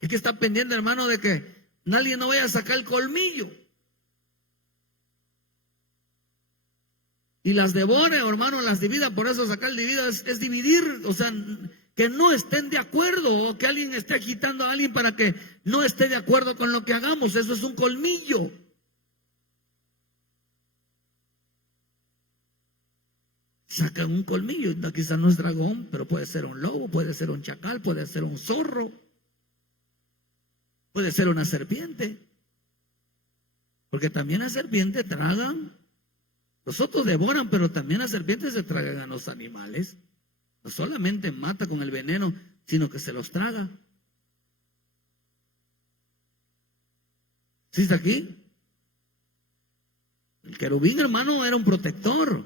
Hay que estar pendiente, hermano, de que nadie no vaya a sacar el colmillo y las devore, hermano, las divida. Por eso sacar el dividido es dividir, o sea, que no estén de acuerdo, o que alguien esté agitando a alguien para que no esté de acuerdo con lo que hagamos. Eso es un colmillo. Sacan un colmillo, quizás no es dragón, pero puede ser un lobo, puede ser un chacal, puede ser un zorro, puede ser una serpiente, porque también las serpientes tragan. Los otros devoran, pero también las serpientes se tragan a los animales. No solamente mata con el veneno, sino que se los traga. ¿Sí está aquí? El querubín, hermano, era un protector.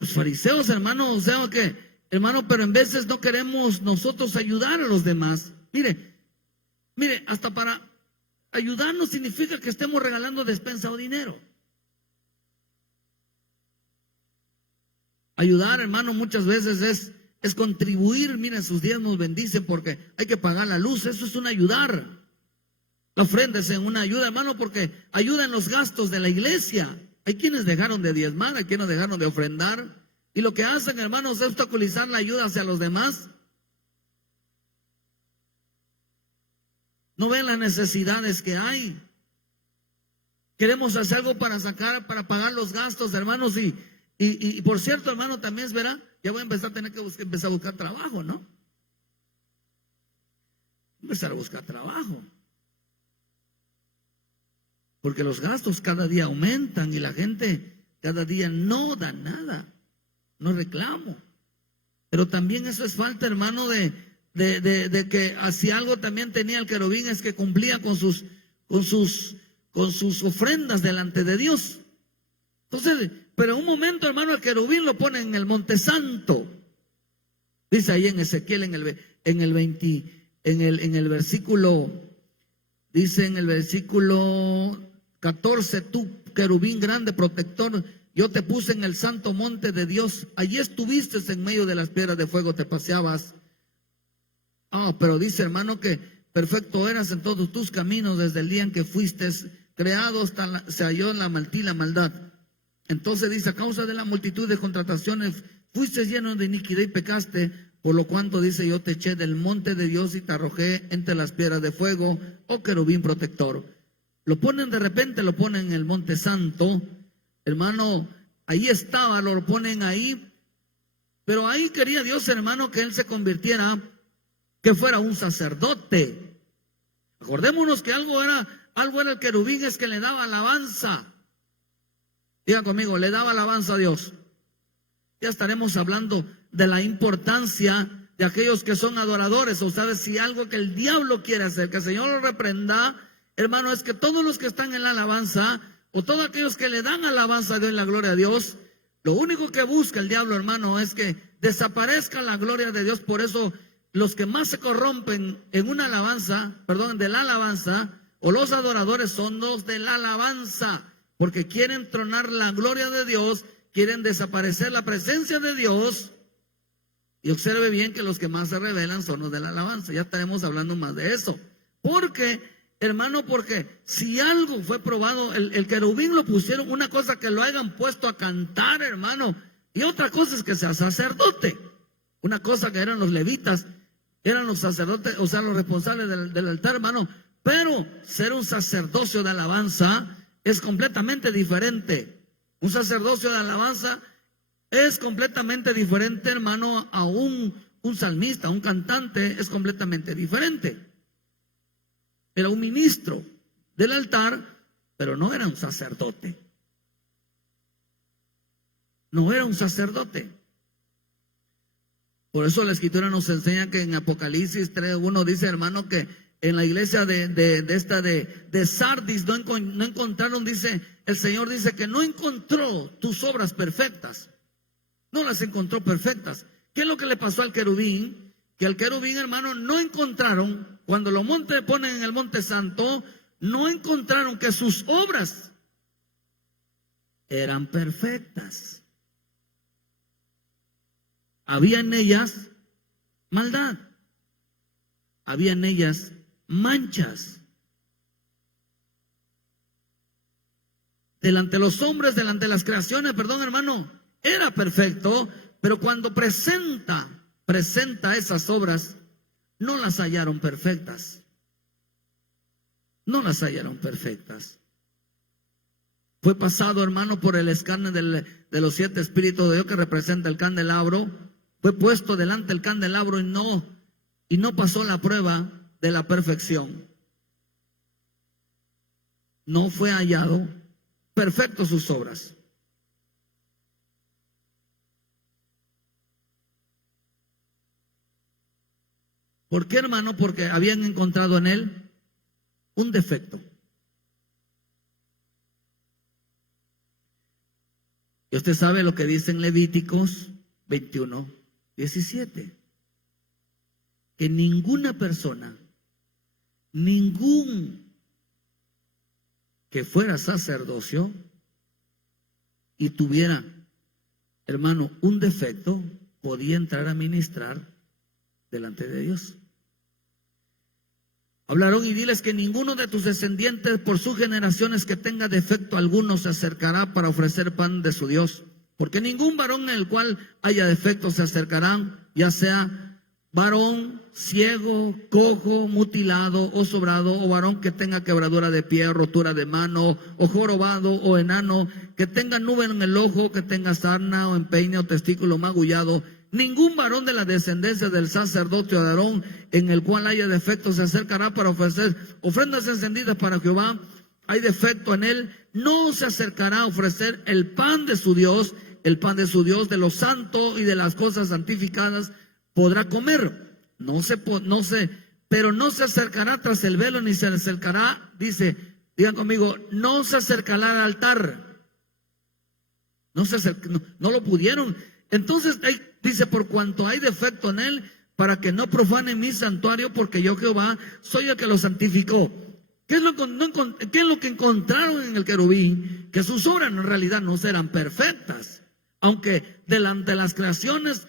Los fariseos, hermano, o sea que, hermano, pero en veces no queremos nosotros ayudar a los demás. Mire, hasta para Ayudar no significa que estemos regalando despensa o dinero. Ayudar, hermano, muchas veces es contribuir. Miren, sus diezmos bendicen porque hay que pagar la luz. Eso es un ayudar. La ofrenda es una ayuda, hermano, porque ayuda en los gastos de la iglesia. Hay quienes dejaron de diezmar, hay quienes dejaron de ofrendar. Y lo que hacen, hermanos, es obstaculizar la ayuda hacia los demás. No ven las necesidades que hay. Queremos hacer algo para pagar los gastos, hermanos. Y por cierto, hermano, también es verdad, ya voy a empezar a tener que empezar a buscar trabajo, ¿no? Empezar a buscar trabajo. Porque los gastos cada día aumentan y la gente cada día no da nada. No reclamo. Pero también eso es falta, hermano, de que si algo también tenía el querubín es que cumplía con sus ofrendas delante de Dios. Entonces, pero en un momento, hermano, el querubín lo pone en el monte santo. Dice ahí en Ezequiel en el versículo, dice en el versículo 14, tú querubín grande protector, yo te puse en el santo monte de Dios, allí estuviste en medio de las piedras de fuego, te paseabas. Pero dice, hermano, que perfecto eras en todos tus caminos desde el día en que fuiste creado hasta se halló la maldad. Entonces dice, a causa de la multitud de contrataciones fuiste lleno de iniquidad y pecaste, por lo cuanto dice, yo te eché del monte de Dios y te arrojé entre las piedras de fuego, oh querubín protector. Lo ponen de repente, lo ponen en el monte santo, hermano, ahí estaba, lo ponen ahí, pero ahí quería Dios, hermano, que él se convirtiera, que fuera un sacerdote. Acordémonos que algo era el querubín, es que le daba alabanza. Digan conmigo, le daba alabanza a Dios. Ya estaremos hablando de la importancia de aquellos que son adoradores. O sea, si algo que el diablo quiere hacer, que el Señor lo reprenda, hermano, es que todos los que están en la alabanza, o todos aquellos que le dan alabanza a Dios y la gloria a Dios, lo único que busca el diablo, hermano, es que desaparezca la gloria de Dios. Por eso los que más se corrompen en una alabanza, de la alabanza, o los adoradores son los de la alabanza, porque quieren tronar la gloria de Dios, quieren desaparecer la presencia de Dios. Y observe bien que los que más se rebelan son los de la alabanza. Ya estaremos hablando más de eso. Porque, hermano, porque si algo fue probado, el querubín lo pusieron, una cosa que lo hayan puesto a cantar, hermano, y otra cosa es que sea sacerdote. Una cosa que eran los levitas, eran los sacerdotes, o sea, los responsables del altar, hermano. Pero ser un sacerdocio de alabanza es completamente diferente. Un sacerdocio de alabanza es completamente diferente, hermano, a un salmista, un cantante, es completamente diferente. Era un ministro del altar, pero no era un sacerdote. No era un sacerdote. Por eso la Escritura nos enseña que en Apocalipsis 3:1 dice, hermano, que en la iglesia de Sardis no encontraron, dice, el Señor dice que no encontró tus obras perfectas. No las encontró perfectas. ¿Qué es lo que le pasó al querubín? Que al querubín, hermano, no encontraron, cuando lo ponen en el monte santo, no encontraron que sus obras eran perfectas. Había en ellas maldad. Había en ellas manchas. Delante de los hombres, delante de las creaciones, hermano, era perfecto, pero cuando presenta esas obras, no las hallaron perfectas. No las hallaron perfectas. Fue pasado, hermano, por el escáner de los 7 espíritus de Dios que representa el candelabro. Fue puesto delante del candelabro y no pasó la prueba de la perfección. No fue hallado perfecto sus obras. ¿Por qué, hermano? Porque habían encontrado en él un defecto. Y usted sabe lo que dice en Levíticos 21:17. Que ninguna persona, ningún que fuera sacerdocio y tuviera, hermano, un defecto, podía entrar a ministrar delante de Dios. Hablaron y diles que ninguno de tus descendientes por sus generaciones que tenga defecto alguno se acercará para ofrecer pan de su Dios. Porque ningún varón en el cual haya defecto se acercarán, ya sea varón, ciego, cojo, mutilado o sobrado, o varón que tenga quebradura de pie, rotura de mano, o jorobado o enano, que tenga nube en el ojo, que tenga sarna o empeine o testículo magullado. Ningún varón de la descendencia del sacerdote de Aarón en el cual haya defecto se acercará para ofrecer ofrendas encendidas para Jehová. Hay defecto en él, no se acercará a ofrecer el pan de su Dios, el pan de su Dios, de lo santo y de las cosas santificadas podrá comer. Pero no se acercará tras el velo, ni se acercará, dice, digan conmigo, no se acercará al altar. No lo pudieron. Entonces dice, por cuanto hay defecto en él, para que no profane mi santuario, porque yo Jehová soy el que lo santificó. ¿Qué es lo que encontraron en el querubín? Que sus obras en realidad no eran perfectas, aunque delante de las creaciones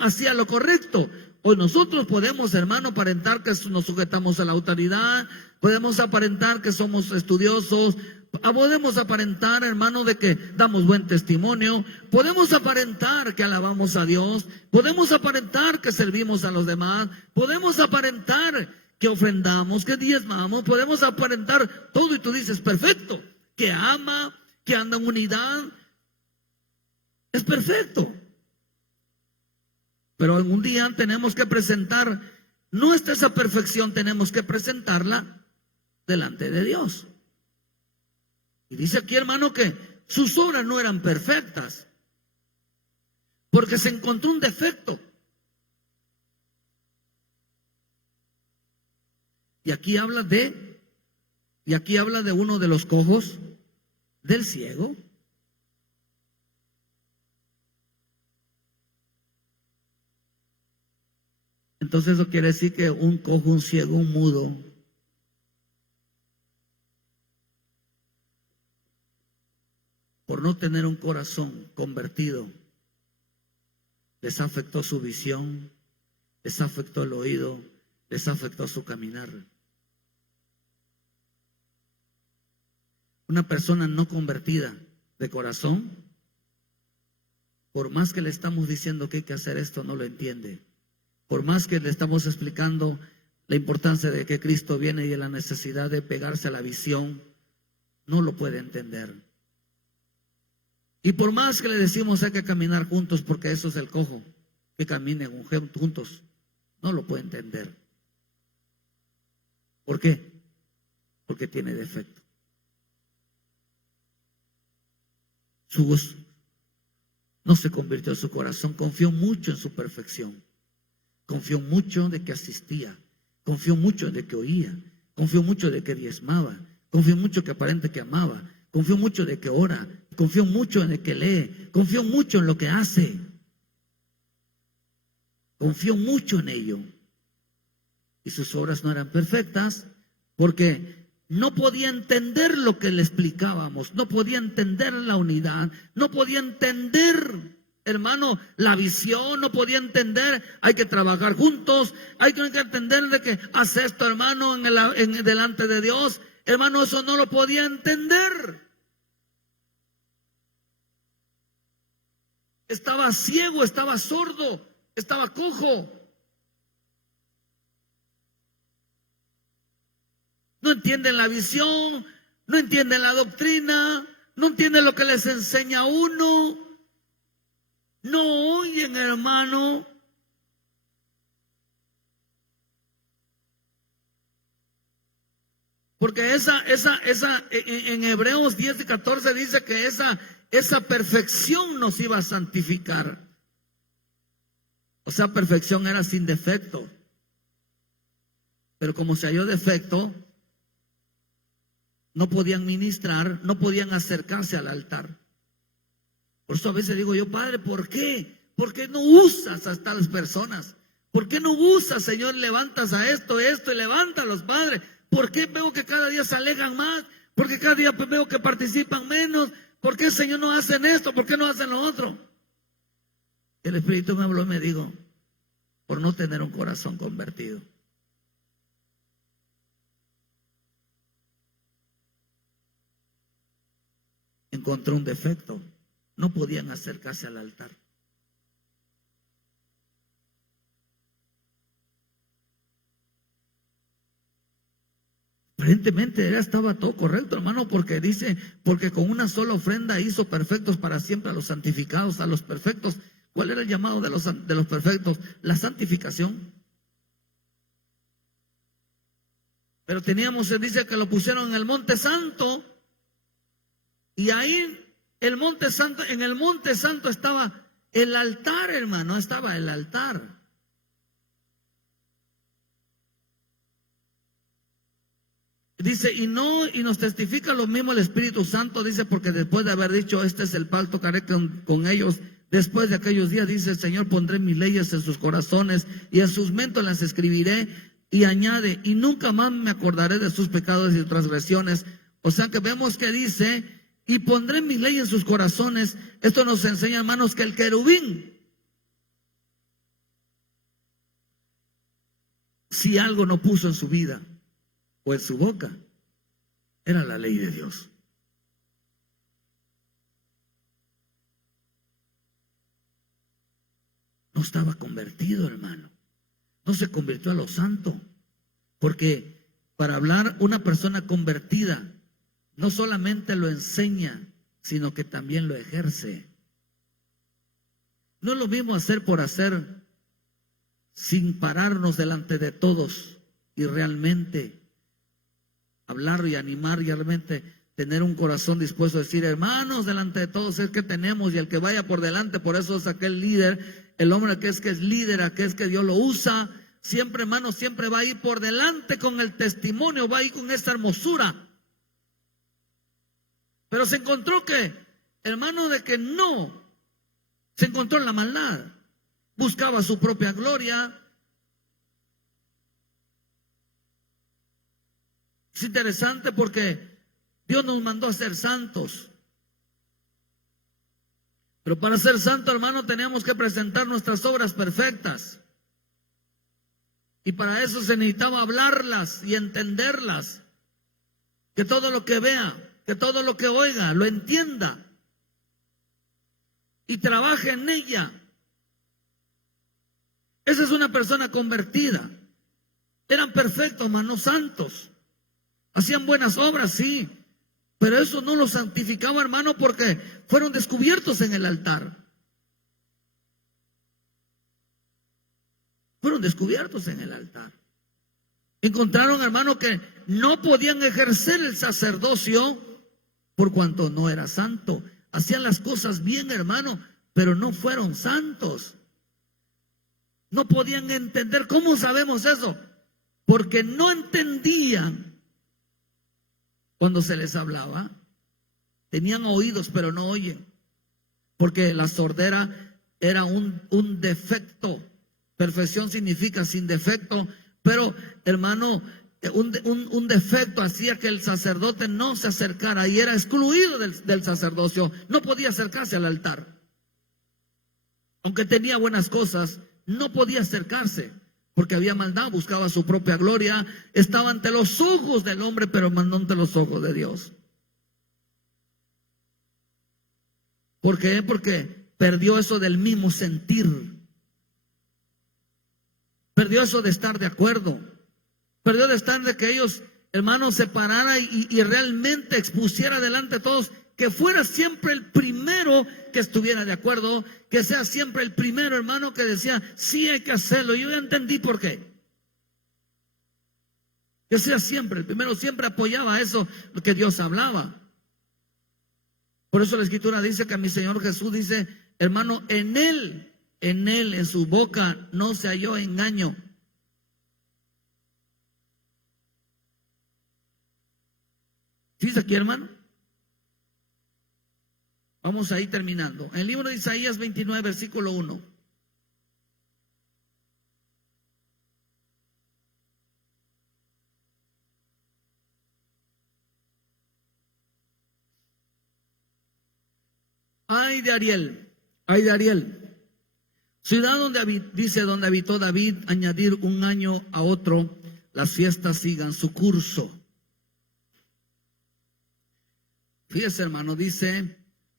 hacía lo correcto. Hoy nosotros podemos, hermano, aparentar que nos sujetamos a la autoridad, podemos aparentar que somos estudiosos, podemos aparentar, hermano, de que damos buen testimonio, podemos aparentar que alabamos a Dios, podemos aparentar que servimos a los demás, podemos aparentar que ofrendamos, que diezmamos, podemos aparentar todo y tú dices, perfecto, que ama, que anda en unidad, es perfecto. Pero algún día tenemos que presentar, no está esa perfección, tenemos que presentarla delante de Dios. Y dice aquí, hermano, que sus obras no eran perfectas, porque se encontró un defecto. Y aquí habla de uno de los cojos, del ciego. Entonces eso quiere decir que un cojo, un ciego, un mudo, por no tener un corazón convertido, les afectó su visión, les afectó el oído, les afectó su caminar. Una persona no convertida de corazón, por más que le estamos diciendo que hay que hacer esto, no lo entiende. Por más que le estamos explicando la importancia de que Cristo viene y de la necesidad de pegarse a la visión, no lo puede entender. Y por más que le decimos hay que caminar juntos porque eso es el cojo, que caminen juntos, no lo puede entender. ¿Por qué? Porque tiene defecto. No se convirtió en su corazón, confió mucho en su perfección. Confió mucho de que asistía, confió mucho de que oía, confió mucho de que diezmaba, confió mucho que aparente que amaba, confió mucho de que ora, confió mucho en el que lee, confió mucho en lo que hace, confió mucho en ello. Y sus obras no eran perfectas porque no podía entender lo que le explicábamos, no podía entender la unidad, no podía entender, hermano, la visión, no podía entender, hay que trabajar juntos, hay que entender de que hace esto, hermano, delante de Dios. Hermano, eso no lo podía entender. Estaba ciego, estaba sordo, estaba cojo. No entienden la visión, no entienden la doctrina, no entienden lo que les enseña a uno. No oyen, hermano. Porque en Hebreos 10 y 14 dice que esa perfección nos iba a santificar. O sea, perfección era sin defecto. Pero como se halló defecto, no podían ministrar, no podían acercarse al altar. Por eso a veces digo yo, Padre, ¿por qué? ¿Por qué no usas a tales personas? ¿Por qué no usas, Señor, levantas a esto y levántalos, Padre? ¿Por qué veo que cada día se alejan más? Porque cada día veo que participan menos. ¿Por qué, Señor, no hacen esto? ¿Por qué no hacen lo otro? El Espíritu me habló y me dijo, por no tener un corazón convertido. Encontró un defecto. No podían acercarse al altar. Aparentemente ya estaba todo correcto, hermano, porque dice, porque con una sola ofrenda hizo perfectos para siempre a los santificados, a los perfectos. ¿Cuál era el llamado de los perfectos? La santificación. Pero teníamos, se dice que lo pusieron en el Monte Santo, y ahí el Monte Santo, en el Monte Santo estaba el altar, hermano, estaba el altar. Dice, y nos testifica lo mismo el Espíritu Santo, dice, porque después de haber dicho, este es el pacto que haré con ellos, después de aquellos días, dice el Señor, pondré mis leyes en sus corazones y en sus mentes las escribiré, y añade, y nunca más me acordaré de sus pecados y transgresiones. O sea que vemos que dice, y pondré mis leyes en sus corazones. Esto nos enseña, hermanos, que el querubín, si algo no puso en su vida o en su boca, era la ley de Dios. No estaba convertido, hermano. No se convirtió a lo santo. Porque para hablar una persona convertida, no solamente lo enseña, sino que también lo ejerce. No es lo mismo hacer por hacer, sin pararnos delante de todos y realmente hablar y animar y realmente tener un corazón dispuesto a decir, hermanos, delante de todos es que tenemos, y el que vaya por delante, por eso es aquel líder, el hombre que es líder, aquel es que Dios lo usa, siempre, hermano, siempre va a ir por delante con el testimonio, va a ir con esta hermosura. Pero se encontró que, hermano, de que no, se encontró en la maldad, buscaba su propia gloria. Es interesante porque Dios nos mandó a ser santos. Pero para ser santo, hermano, tenemos que presentar nuestras obras perfectas. Y para eso se necesitaba hablarlas y entenderlas. Que todo lo que vea, que todo lo que oiga, lo entienda. Y trabaje en ella. Esa es una persona convertida. Eran perfectos, hermanos, santos. Hacían buenas obras, sí. Pero eso no los santificaba, hermano, porque fueron descubiertos en el altar. Fueron descubiertos en el altar. Encontraron, hermano, que no podían ejercer el sacerdocio por cuanto no era santo. Hacían las cosas bien, hermano, pero no fueron santos. No podían entender. ¿Cómo sabemos eso? Porque no entendían cuando se les hablaba. Tenían oídos, pero no oyen. Porque la sordera era un defecto. Perfección significa sin defecto. Pero, hermano, un defecto hacía que el sacerdote no se acercara y era excluido del sacerdocio. No podía acercarse al altar. Aunque tenía buenas cosas, no podía acercarse. Porque había maldad, buscaba su propia gloria, estaba ante los ojos del hombre, pero no ante los ojos de Dios. ¿Por qué? Porque perdió eso del mismo sentir. Perdió eso de estar de acuerdo. Perdió de estar de que ellos, hermanos, se pararan y realmente expusiera delante de todos, que fuera siempre el primero que estuviera de acuerdo, que sea siempre el primero, hermano, que decía, sí hay que hacerlo. Yo ya entendí por qué. Que sea siempre el primero, siempre apoyaba eso, lo que Dios hablaba. Por eso la Escritura dice que a mi Señor Jesús dice, hermano, en él, en su boca no se halló engaño. ¿Fíjese aquí, hermano? Vamos a ir terminando. En el libro de Isaías 29, versículo 1. Ay de Ariel, ay de Ariel. Ciudad donde habitó David, añadir un año a otro, las fiestas sigan su curso. Fíjese, hermano, dice: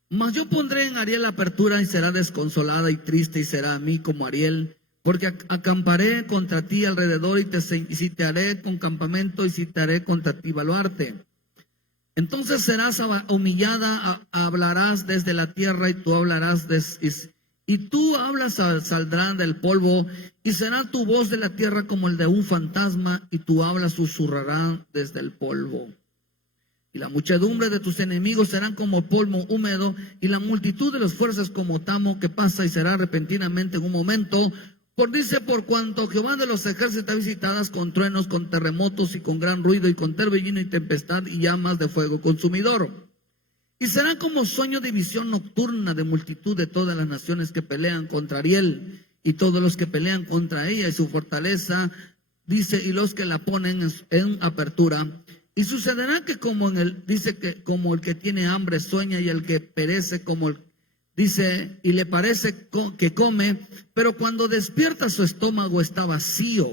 mas yo pondré en Ariel apertura y será desconsolada y triste y será a mí como Ariel, porque acamparé contra ti alrededor y sitiaré con campamento y sitiaré contra ti baluarte. Entonces serás humillada, hablarás desde la tierra y tú hablarás y tú hablas, saldrán del polvo y será tu voz de la tierra como el de un fantasma y tu habla susurrará desde el polvo. Y la muchedumbre de tus enemigos serán como polvo húmedo y la multitud de las fuerzas como tamo que pasa y será repentinamente en un momento. Por cuanto Jehová de los ejércitos visitadas con truenos, con terremotos y con gran ruido y con torbellino y tempestad y llamas de fuego consumidor. Y será como sueño de visión nocturna de multitud de todas las naciones que pelean contra Ariel y todos los que pelean contra ella y su fortaleza, dice, y los que la ponen en apertura. Y sucederá que como como el que tiene hambre sueña y el que perece dice, y le parece que come, pero cuando despierta su estómago está vacío.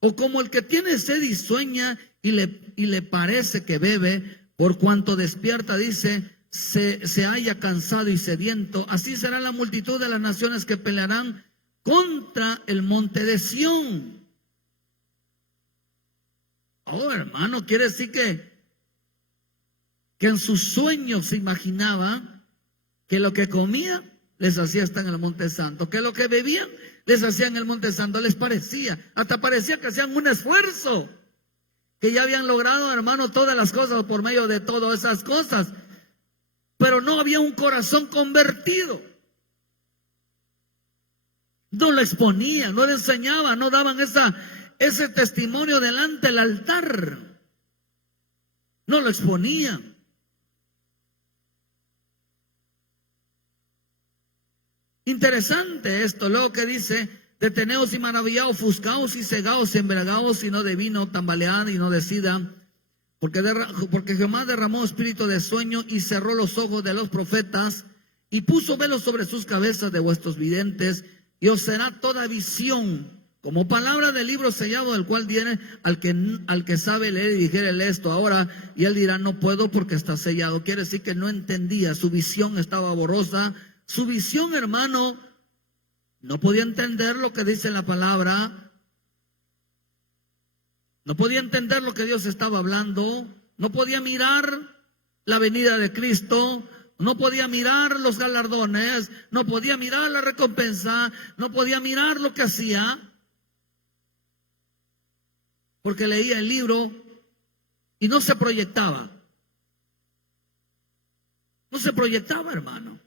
O como el que tiene sed y sueña y le parece que bebe, por cuanto despierta, dice, se halla cansado y sediento. Así será la multitud de las naciones que pelearán contra el monte de Sión. Oh, hermano, quiere decir que en sus sueños se imaginaba que lo que comía les hacía estar en el Monte Santo, que lo que bebían les hacía en el Monte Santo, les parecía, hasta parecía que hacían un esfuerzo, que ya habían logrado, hermano, todas las cosas por medio de todas esas cosas, pero no había un corazón convertido. No lo exponían, no le enseñaban, no daban ese testimonio delante del altar, no lo exponían. Interesante esto, luego que dice: deteneos y maravillaos, ofuscaos y cegaos, embriagaos y no de vino, tambalead y no de sida, porque Jehová derramó espíritu de sueño y cerró los ojos de los profetas y puso velos sobre sus cabezas de vuestros videntes, y os será toda visión como palabra del libro sellado, del cual viene al que sabe leer y dijere esto ahora, y él dirá: no puedo porque está sellado. Quiere decir que no entendía, su visión estaba borrosa. Su visión, hermano, no podía entender lo que dice la palabra, no podía entender lo que Dios estaba hablando, no podía mirar la venida de Cristo, no podía mirar los galardones, no podía mirar la recompensa, no podía mirar lo que hacía, porque leía el libro y no se proyectaba. No se proyectaba, hermano.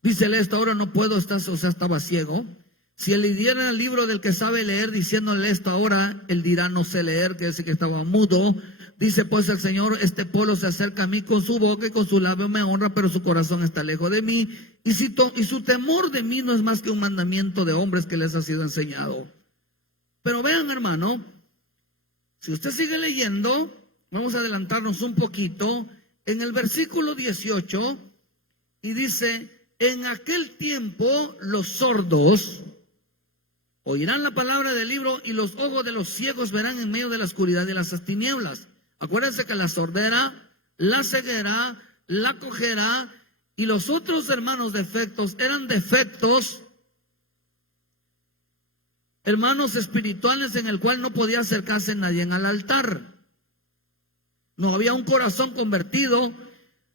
Dícele esto: ahora no puedo, estaba ciego. Si él le diera el libro del que sabe leer, diciéndole esto ahora, él dirá: no sé leer, que dice que estaba mudo. Dice pues el Señor: este pueblo se acerca a mí con su boca y con su labio me honra, pero su corazón está lejos de mí. Y su temor de mí no es más que un mandamiento de hombres que les ha sido enseñado. Pero vean, hermano, si usted sigue leyendo, vamos a adelantarnos un poquito, en el versículo 18, y dice: en aquel tiempo los sordos oirán la palabra del libro y los ojos de los ciegos verán en medio de la oscuridad y las tinieblas. Acuérdense que la sordera, la ceguera, la cojera y los otros hermanos defectos eran defectos, hermanos espirituales, en el cual no podía acercarse nadie al altar. No había un corazón convertido.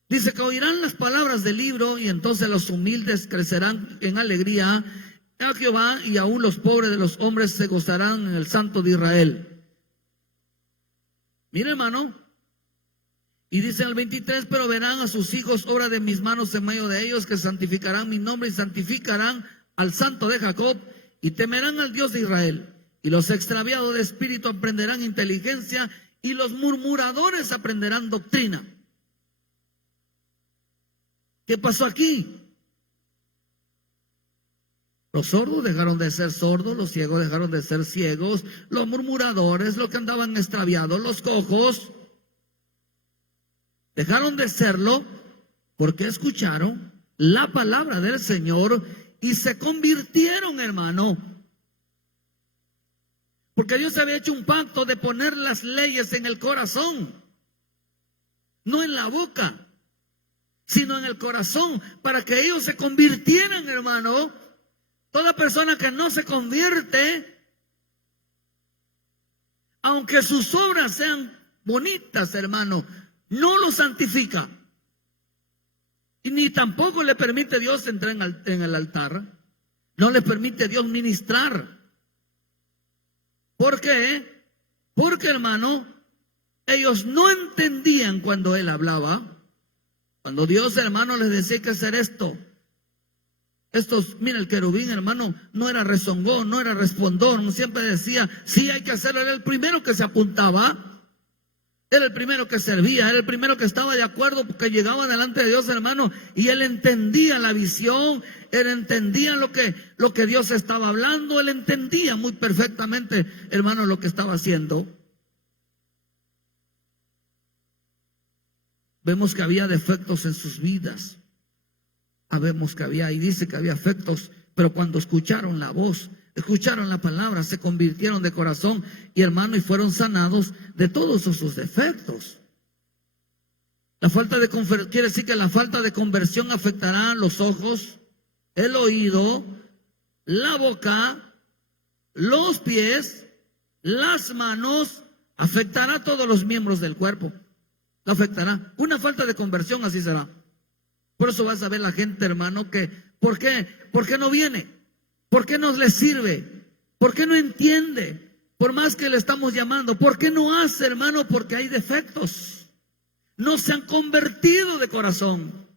Dice que oirán las palabras del libro y entonces los humildes crecerán en alegría a Jehová, y aún los pobres de los hombres se gozarán en el Santo de Israel. Mire, hermano, y dice en el 23: pero verán a sus hijos obra de mis manos en medio de ellos, que santificarán mi nombre y santificarán al Santo de Jacob y temerán al Dios de Israel. Y los extraviados de espíritu aprenderán inteligencia y los murmuradores aprenderán doctrina. ¿Qué pasó aquí? Los sordos dejaron de ser sordos, los ciegos dejaron de ser ciegos, los murmuradores, los que andaban extraviados, los cojos, dejaron de serlo porque escucharon la palabra del Señor y se convirtieron, hermano. Porque Dios había hecho un pacto de poner las leyes en el corazón, no en la boca, sino en el corazón, para que ellos se convirtieran, hermano. Toda persona que no se convierte, aunque sus obras sean bonitas, hermano, no lo santifica. Y ni tampoco le permite Dios entrar en el altar. No le permite Dios ministrar. ¿Por qué? Porque, hermano, ellos no entendían cuando Él hablaba. Cuando Dios, hermano, les decía que hacer esto. Mira, el querubín, hermano, no era rezongón, no era respondón, siempre decía, sí, hay que hacerlo. Era el primero que se apuntaba, era el primero que servía, era el primero que estaba de acuerdo, porque llegaba delante de Dios, hermano, y él entendía la visión, él entendía lo que Dios estaba hablando, él entendía muy perfectamente, hermano, lo que estaba haciendo. Vemos que había defectos en sus vidas. Vemos que había, y dice que había efectos, pero cuando escucharon la voz, escucharon la palabra, se convirtieron de corazón y, hermano, y fueron sanados de todos sus defectos. La falta de quiere decir que la falta de conversión afectará los ojos, el oído, la boca, los pies, las manos, afectará a todos los miembros del cuerpo. Lo afectará. Una falta de conversión, así será. Por eso vas a ver la gente, hermano, que ¿por qué? ¿Por qué no viene? ¿Por qué no le sirve? ¿Por qué no entiende? Por más que le estamos llamando, ¿por qué no hace, hermano? Porque hay defectos. No se han convertido de corazón.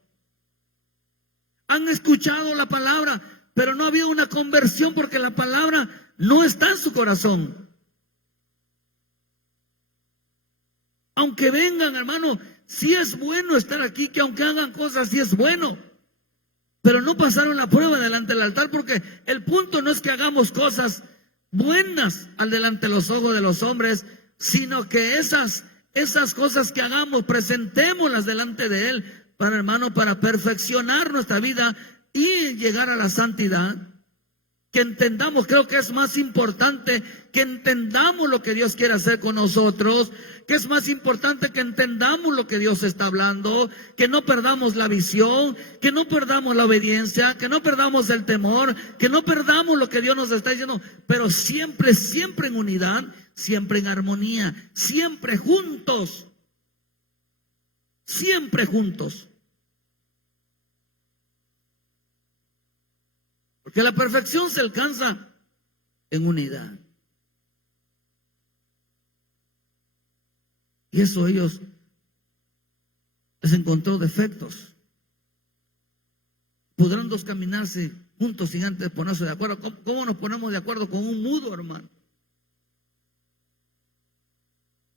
Han escuchado la palabra, pero no había una conversión porque la palabra no está en su corazón. Aunque vengan, hermano, sí es bueno estar aquí, que aunque hagan cosas, sí es bueno. Pero no pasaron la prueba delante del altar, porque el punto no es que hagamos cosas buenas al delante de los ojos de los hombres, sino que esas cosas que hagamos, presentémoslas delante de Él, para, hermano, para perfeccionar nuestra vida y llegar a la santidad. Que entendamos, creo que es más importante que entendamos lo que Dios quiere hacer con nosotros, que es más importante que entendamos lo que Dios está hablando, que no perdamos la visión, que no perdamos la obediencia, que no perdamos el temor, que no perdamos lo que Dios nos está diciendo, pero siempre, siempre en unidad, siempre en armonía, siempre juntos, siempre juntos. Porque la perfección se alcanza en unidad. Y eso ellos les encontró defectos. Podrán dos caminarse juntos sin antes ponerse de acuerdo. ¿Cómo nos ponemos de acuerdo con un mudo, hermano?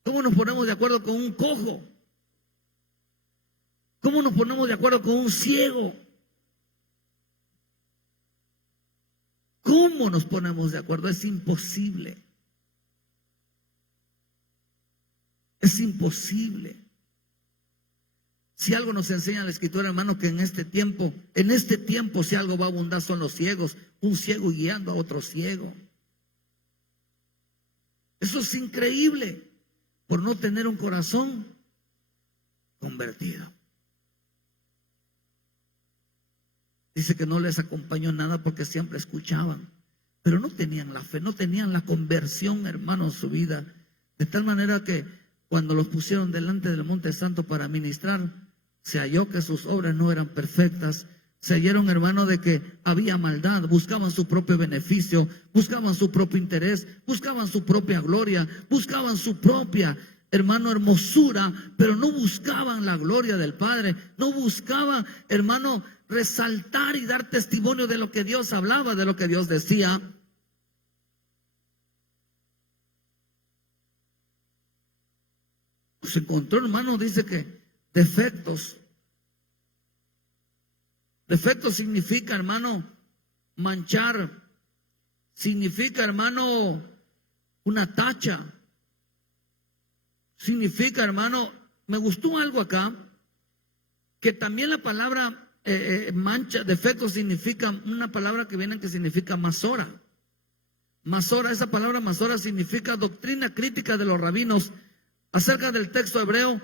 ¿Cómo nos ponemos de acuerdo con un cojo? ¿Cómo nos ponemos de acuerdo con un ciego? ¿Cómo nos ponemos de acuerdo? Es imposible. Es imposible. Si algo nos enseña la Escritura, hermano, que en este tiempo, si algo va a abundar son los ciegos, un ciego guiando a otro ciego. Eso es increíble por no tener un corazón convertido. Dice que no les acompañó nada porque siempre escuchaban, pero no tenían la fe, no tenían la conversión, hermano, en su vida. De tal manera que cuando los pusieron delante del Monte Santo para ministrar, se halló que sus obras no eran perfectas. Se hallaron, hermano, de que había maldad, buscaban su propio beneficio, buscaban su propio interés, buscaban su propia gloria, buscaban su propia, hermano, hermosura, pero no buscaban la gloria del Padre, no buscaban, hermano, resaltar y dar testimonio de lo que Dios hablaba, de lo que Dios decía. Pues encontró, hermano, dice que defectos. Defectos significa, hermano, manchar, significa, hermano, una tacha. Significa, hermano, me gustó algo acá, que también la palabra mancha, defecto, significa una palabra que viene que significa masora. Masora, esa palabra masora significa doctrina crítica de los rabinos acerca del texto hebreo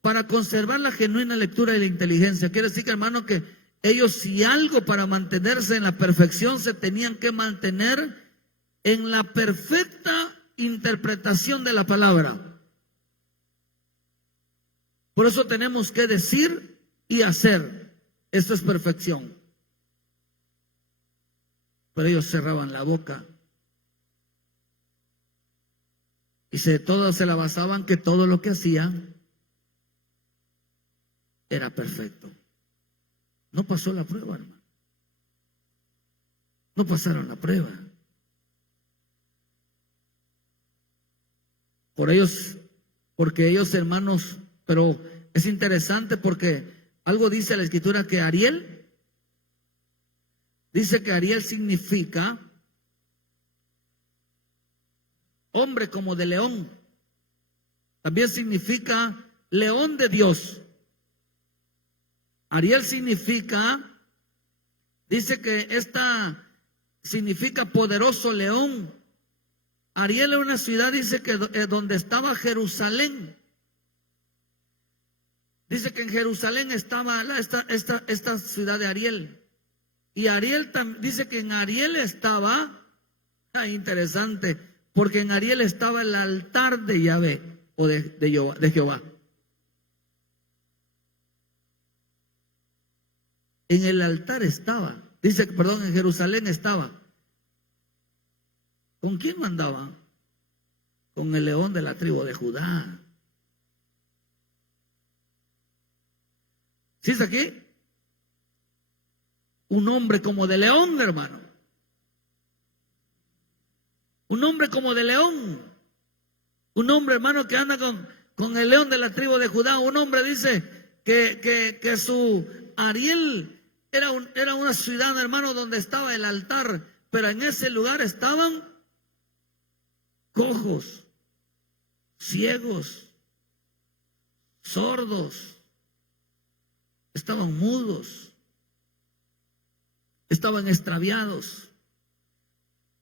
para conservar la genuina lectura y la inteligencia. Quiere decir, hermano, que ellos, si algo para mantenerse en la perfección, se tenían que mantener en la perfecta interpretación de la palabra. Por eso tenemos que decir y hacer. Esto es perfección. Pero ellos cerraban la boca y todos se la basaban que todo lo que hacían era perfecto. No pasó la prueba, hermano. No pasaron la prueba. Porque ellos, hermanos, pero es interesante porque algo dice la Escritura que Ariel, dice que Ariel significa hombre como de león. También significa león de Dios. Ariel significa, dice que esta significa poderoso león. Ariel es una ciudad, dice que donde estaba Jerusalén. Dice que en Jerusalén estaba esta ciudad de Ariel. Y Ariel dice que en Ariel estaba, interesante, porque en Ariel estaba el altar de Yahvé o de Jehová. En el altar estaba, dice, perdón, en Jerusalén estaba. ¿Con quién mandaba? Con el león de la tribu de Judá. ¿Sí está aquí? Un hombre como de león, hermano. Un hombre como de león. Un hombre, hermano, que anda con el león de la tribu de Judá. Un hombre dice que su Ariel era una ciudad, hermano, donde estaba el altar. Pero en ese lugar estaban cojos, ciegos, sordos. Estaban mudos, estaban extraviados,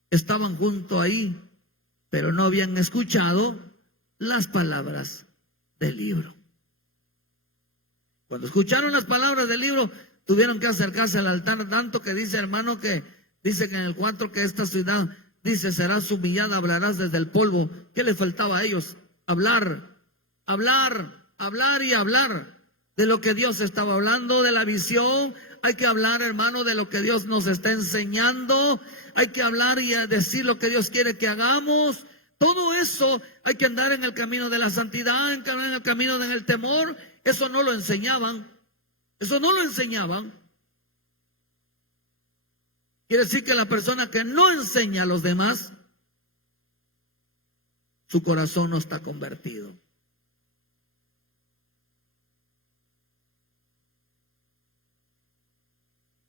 estaban junto ahí, pero no habían escuchado las palabras del libro. Cuando escucharon las palabras del libro, tuvieron que acercarse al altar, tanto que dice, hermano, que dice que en el 4 que esta ciudad, dice, serás humillada, hablarás desde el polvo. ¿Qué les faltaba a ellos? Hablar y hablar. De lo que Dios estaba hablando, de la visión. Hay que hablar, hermano, de lo que Dios nos está enseñando. Hay que hablar y decir lo que Dios quiere que hagamos. Todo eso hay que andar en el camino de la santidad, en el camino del temor. Eso no lo enseñaban. Eso no lo enseñaban. Quiere decir que la persona que no enseña a los demás, su corazón no está convertido.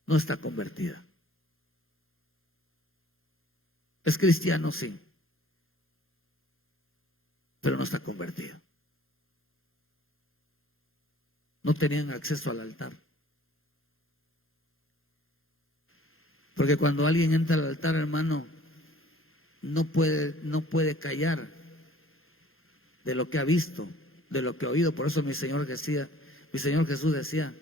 No está convertida. Es cristiano, sí, pero no está convertida. No tenían acceso al altar. Porque cuando alguien entra al altar, hermano, no puede callar de lo que ha visto, de lo que ha oído. Por eso mi Señor Jesús decía,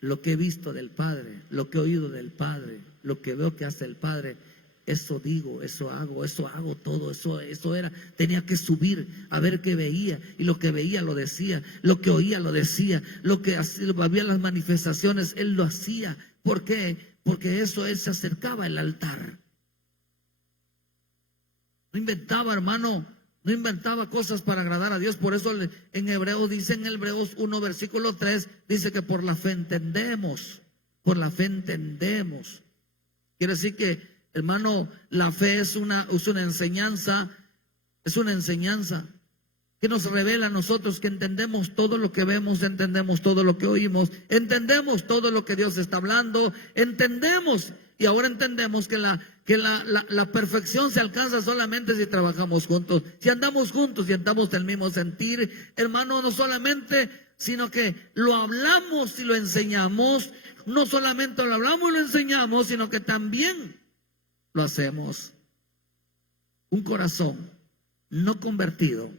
lo que he visto del Padre, lo que he oído del Padre, lo que veo que hace el Padre, eso digo, eso hago todo, eso era. Tenía que subir a ver qué veía, y lo que veía lo decía, lo que oía lo decía, lo que había las manifestaciones, él lo hacía. ¿Por qué? Porque eso él se acercaba al altar. No inventaba, hermano, no inventaba cosas para agradar a Dios. Por eso en Hebreos dice, en Hebreos 1 versículo 3, dice que por la fe entendemos. Por la fe entendemos. Quiere decir que, hermano, la fe es una enseñanza. Es una enseñanza que nos revela a nosotros que entendemos todo lo que vemos, entendemos todo lo que oímos, entendemos todo lo que Dios está hablando, entendemos, y ahora entendemos que la perfección se alcanza solamente si trabajamos juntos, si andamos juntos, si andamos del mismo sentir, hermano, no solamente, sino que lo hablamos y lo enseñamos, no solamente lo hablamos y lo enseñamos, sino que también lo hacemos. Un corazón no convertido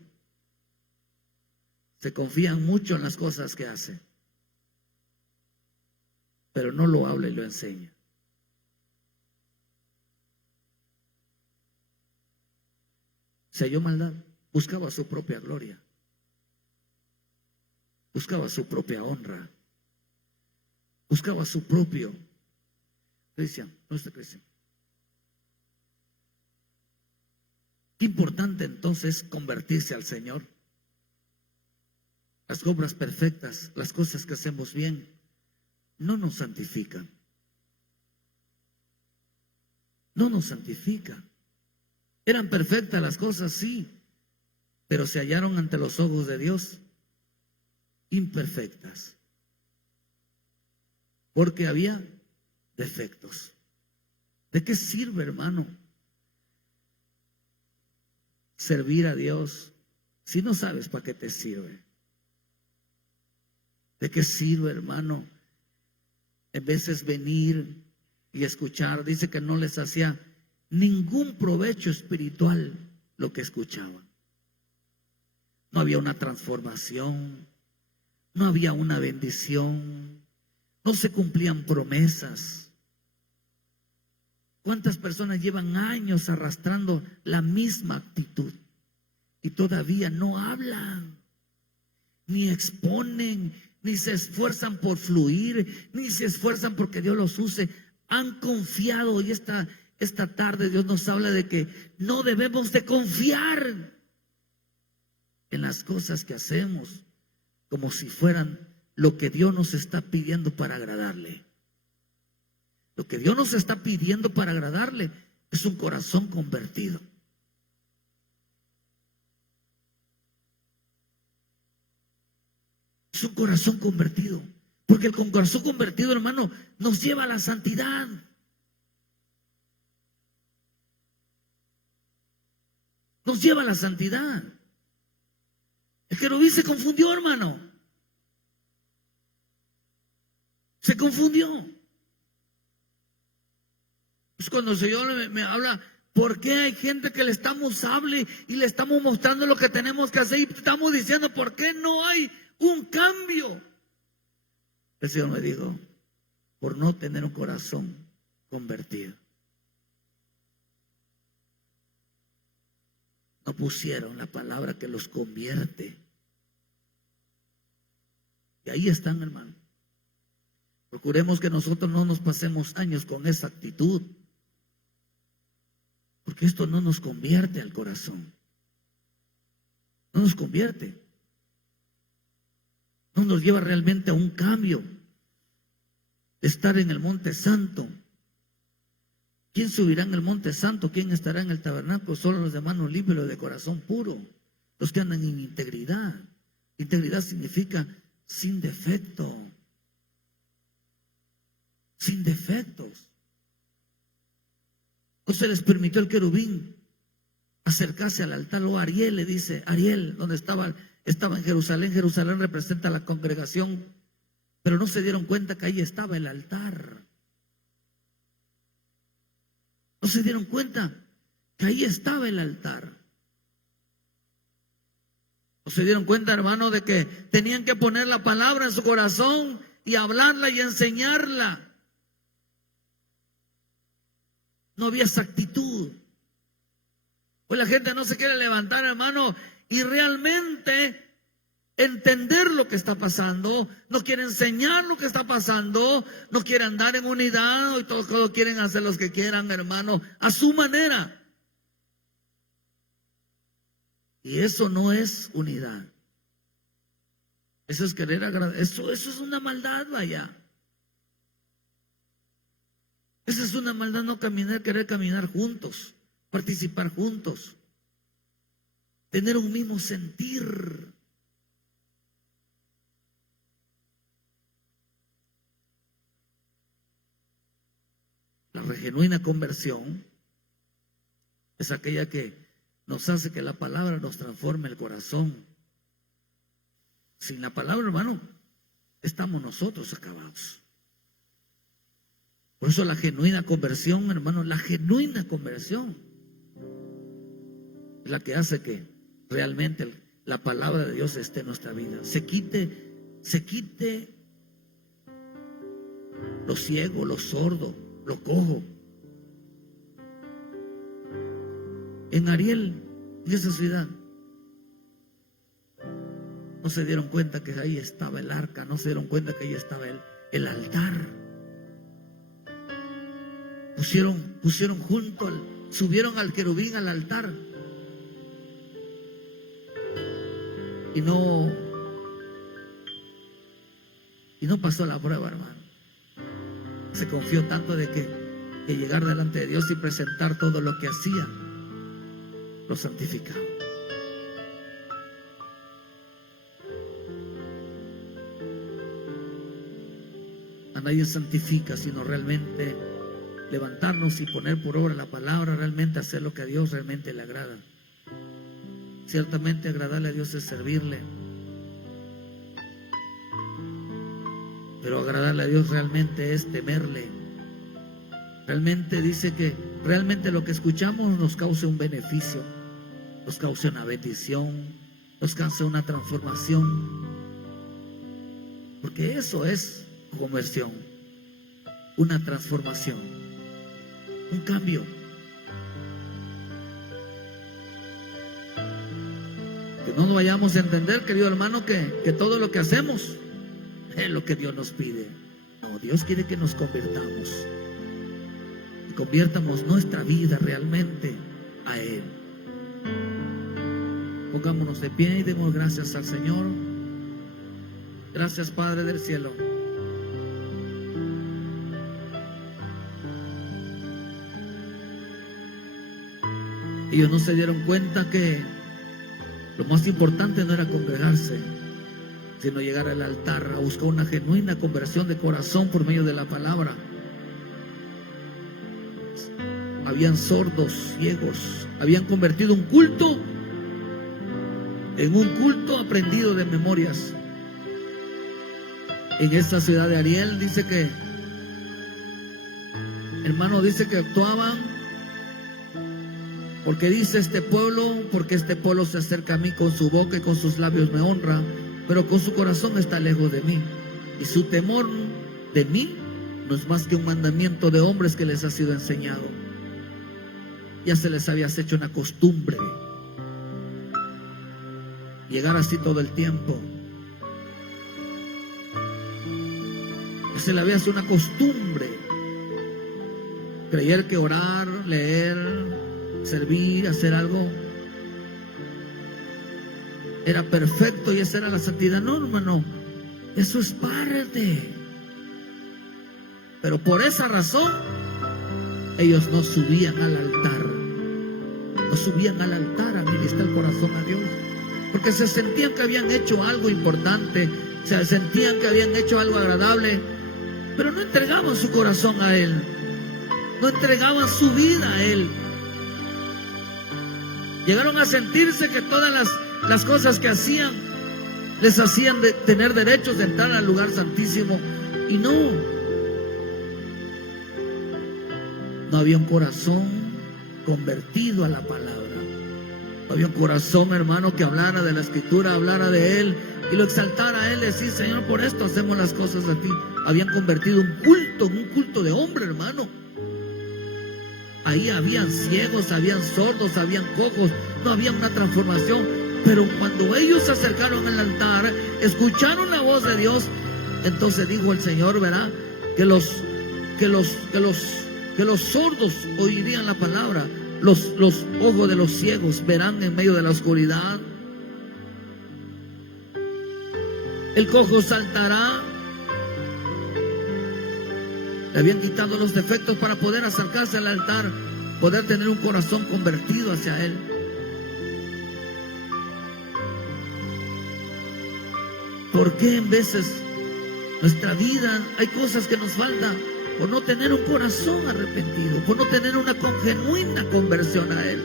se confían mucho en las cosas que hace, pero no lo habla y lo enseña. Se halló maldad, buscaba su propia gloria, buscaba su propia honra, buscaba su propio. Cristian, no está Cristian. Qué importante entonces convertirse al Señor. Las obras perfectas, las cosas que hacemos bien, no nos santifican. No nos santifican. Eran perfectas las cosas, sí, pero se hallaron ante los ojos de Dios imperfectas, porque había defectos. ¿De qué sirve, hermano, servir a Dios si no sabes para qué te sirve? ¿De qué sirve, hermano, en veces venir y escuchar? Dice que no les hacía ningún provecho espiritual lo que escuchaban. No había una transformación, no había una bendición, no se cumplían promesas. ¿Cuántas personas llevan años arrastrando la misma actitud y todavía no hablan, ni exponen, ni se esfuerzan por fluir, ni se esfuerzan porque Dios los use? Han confiado, y esta tarde Dios nos habla de que no debemos de confiar en las cosas que hacemos como si fueran lo que Dios nos está pidiendo para agradarle. Lo que Dios nos está pidiendo para agradarle es un corazón convertido. Es un corazón convertido. Porque el corazón convertido, hermano, nos lleva a la santidad. Nos lleva a la santidad. El querubín se confundió, hermano. Se confundió. Es cuando el Señor me habla, ¿por qué hay gente que le estamos hable y le estamos mostrando lo que tenemos que hacer? Y estamos diciendo, ¿por qué no hay un cambio? El Señor me dijo, por no tener un corazón convertido. No pusieron la palabra que los convierte. Y ahí están, hermano. Procuremos que nosotros no nos pasemos años con esa actitud, porque esto no nos convierte al corazón. No nos convierte. No nos lleva realmente a un cambio. Estar en el monte santo. ¿Quién subirá en el monte santo? ¿Quién estará en el tabernáculo? Solo los de manos libres, los de corazón puro, los que andan en integridad. Integridad significa sin defecto. Sin defectos. No se les permitió al querubín acercarse al altar. O Ariel le dice, Ariel, donde estaba en Jerusalén. Jerusalén representa a la congregación, pero no se dieron cuenta que ahí estaba el altar. No se dieron cuenta que ahí estaba el altar. No se dieron cuenta, hermano, de que tenían que poner la palabra en su corazón y hablarla y enseñarla. No había esa actitud. Pues la gente no se quiere levantar, hermano, y realmente entender lo que está pasando, no quiere enseñar lo que está pasando, no quiere andar en unidad, y todos quieren hacer los que quieran, hermano, a su manera. Y eso no es unidad. Eso es querer agradar. Eso es una maldad, vaya. Esa es una maldad, no caminar, querer caminar juntos, participar juntos. tener un mismo sentir. La genuina conversión es aquella que nos hace que la palabra nos transforme el corazón. Sin la palabra, hermano, estamos nosotros acabados. Por eso la genuina conversión, hermano, la genuina conversión es la que hace que realmente la palabra de Dios esté en nuestra vida. Se quite lo ciego, lo sordo, lo cojo. En Ariel, en esa ciudad, no se dieron cuenta que ahí estaba el arca, no se dieron cuenta que ahí estaba el altar. Pusieron junto, subieron al querubín al altar. Y no pasó la prueba, hermano. Se confió tanto de que llegar delante de Dios y presentar todo lo que hacía lo santificaba. A nadie santifica, sino realmente levantarnos y poner por obra la palabra, realmente hacer lo que a Dios realmente le agrada. Ciertamente agradarle a Dios es servirle, pero agradarle a Dios realmente es temerle. Realmente dice que realmente lo que escuchamos nos causa un beneficio, nos causa una bendición, nos causa una transformación, porque eso es conversión, una transformación, un cambio. Que no nos vayamos a entender, querido hermano, que todo lo que hacemos es lo que Dios nos pide. No, Dios quiere que nos convirtamos y convirtamos nuestra vida realmente a Él. Pongámonos de pie y demos gracias al Señor. Gracias, Padre del cielo. Ellos no se dieron cuenta que lo más importante no era congregarse, sino llegar al altar a buscar una genuina conversión de corazón por medio de la palabra. Habían sordos, ciegos, habían convertido un culto en un culto aprendido de memorias. En esta ciudad de Ariel dice que, hermano, dice que actuaban porque dice porque este pueblo se acerca a mí, con su boca y con sus labios me honra, pero con su corazón está lejos de mí, y su temor de mí no es más que un mandamiento de hombres que les ha sido enseñado. Ya se les había hecho una costumbre llegar así todo el tiempo. Se le había hecho una costumbre creer que orar, leer, servir, hacer algo era perfecto y esa era la santidad. No, hermano, eso es parte. Pero por esa razón ellos no subían al altar, no subían al altar a ministrar el corazón a Dios, porque se sentían que habían hecho algo importante, se sentían que habían hecho algo agradable, pero no entregaban su corazón a Él, no entregaban su vida a Él. Llegaron a sentirse que todas las cosas que hacían les hacían de tener derechos de entrar al lugar santísimo, y no había un corazón convertido a la palabra. No había un corazón, hermano, que hablara de la Escritura, hablara de Él y lo exaltara a Él, decir: Señor, por esto hacemos las cosas a ti. Habían convertido un culto de hombre, hermano. Ahí habían ciegos, habían sordos, habían cojos, no había una transformación. Pero cuando ellos se acercaron al altar, escucharon la voz de Dios, entonces dijo el Señor, ¿verdad? Que los sordos oirían la palabra, los ojos de los ciegos verán en medio de la oscuridad, el cojo saltará. Le habían quitado los defectos para poder acercarse al altar, poder tener un corazón convertido hacia Él. ¿Por qué en veces nuestra vida hay cosas que nos faltan? Por no tener un corazón arrepentido, por no tener una genuina conversión a Él.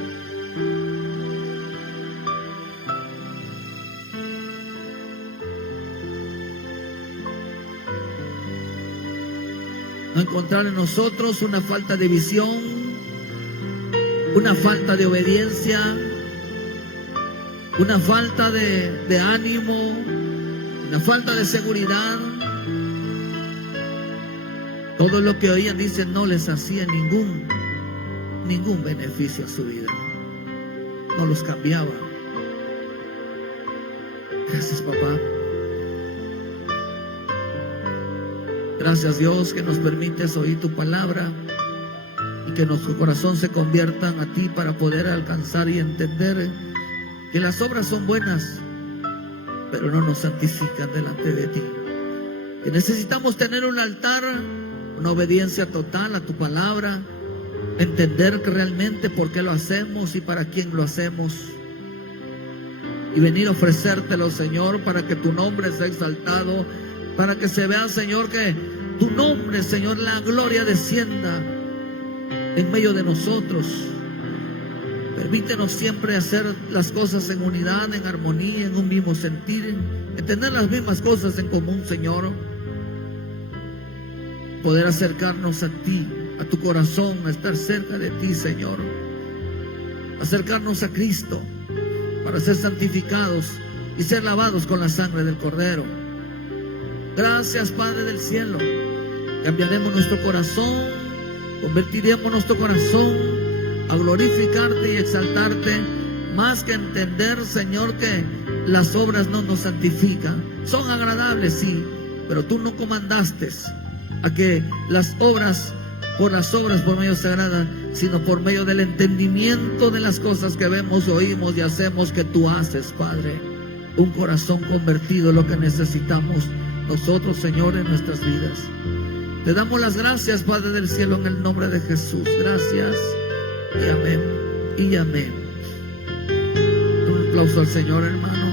No encontrar en nosotros una falta de visión, una falta de obediencia, una falta de ánimo, una falta de seguridad. Todo lo que oían, dicen, no les hacía ningún beneficio a su vida. No los cambiaba. Gracias, papá. Gracias, Dios, que nos permites oír tu palabra y que nuestro corazón se conviertan a ti para poder alcanzar y entender que las obras son buenas, pero no nos santifican delante de ti. Que necesitamos tener un altar, una obediencia total a tu palabra, entender que realmente por qué lo hacemos y para quién lo hacemos, y venir a ofrecértelo, Señor, para que tu nombre sea exaltado, para que se vea, Señor, que tu nombre, Señor, la gloria descienda en medio de nosotros. Permítenos siempre hacer las cosas en unidad, en armonía, en un mismo sentir, en tener las mismas cosas en común, Señor. Poder acercarnos a ti, a tu corazón, a estar cerca de ti, Señor. Acercarnos a Cristo para ser santificados y ser lavados con la sangre del Cordero. Gracias, Padre del cielo. Cambiaremos nuestro corazón, convertiremos nuestro corazón a glorificarte y exaltarte, más que entender, Señor, que las obras no nos santifican. Son agradables, sí, pero tú no comandaste a que las obras por medio se agradan, sino por medio del entendimiento de las cosas que vemos, oímos y hacemos que tú haces, Padre. Un corazón convertido es lo que necesitamos nosotros, Señor, en nuestras vidas. Te damos las gracias, Padre del cielo, en el nombre de Jesús. Gracias y amén y amén. Un aplauso al Señor, hermano.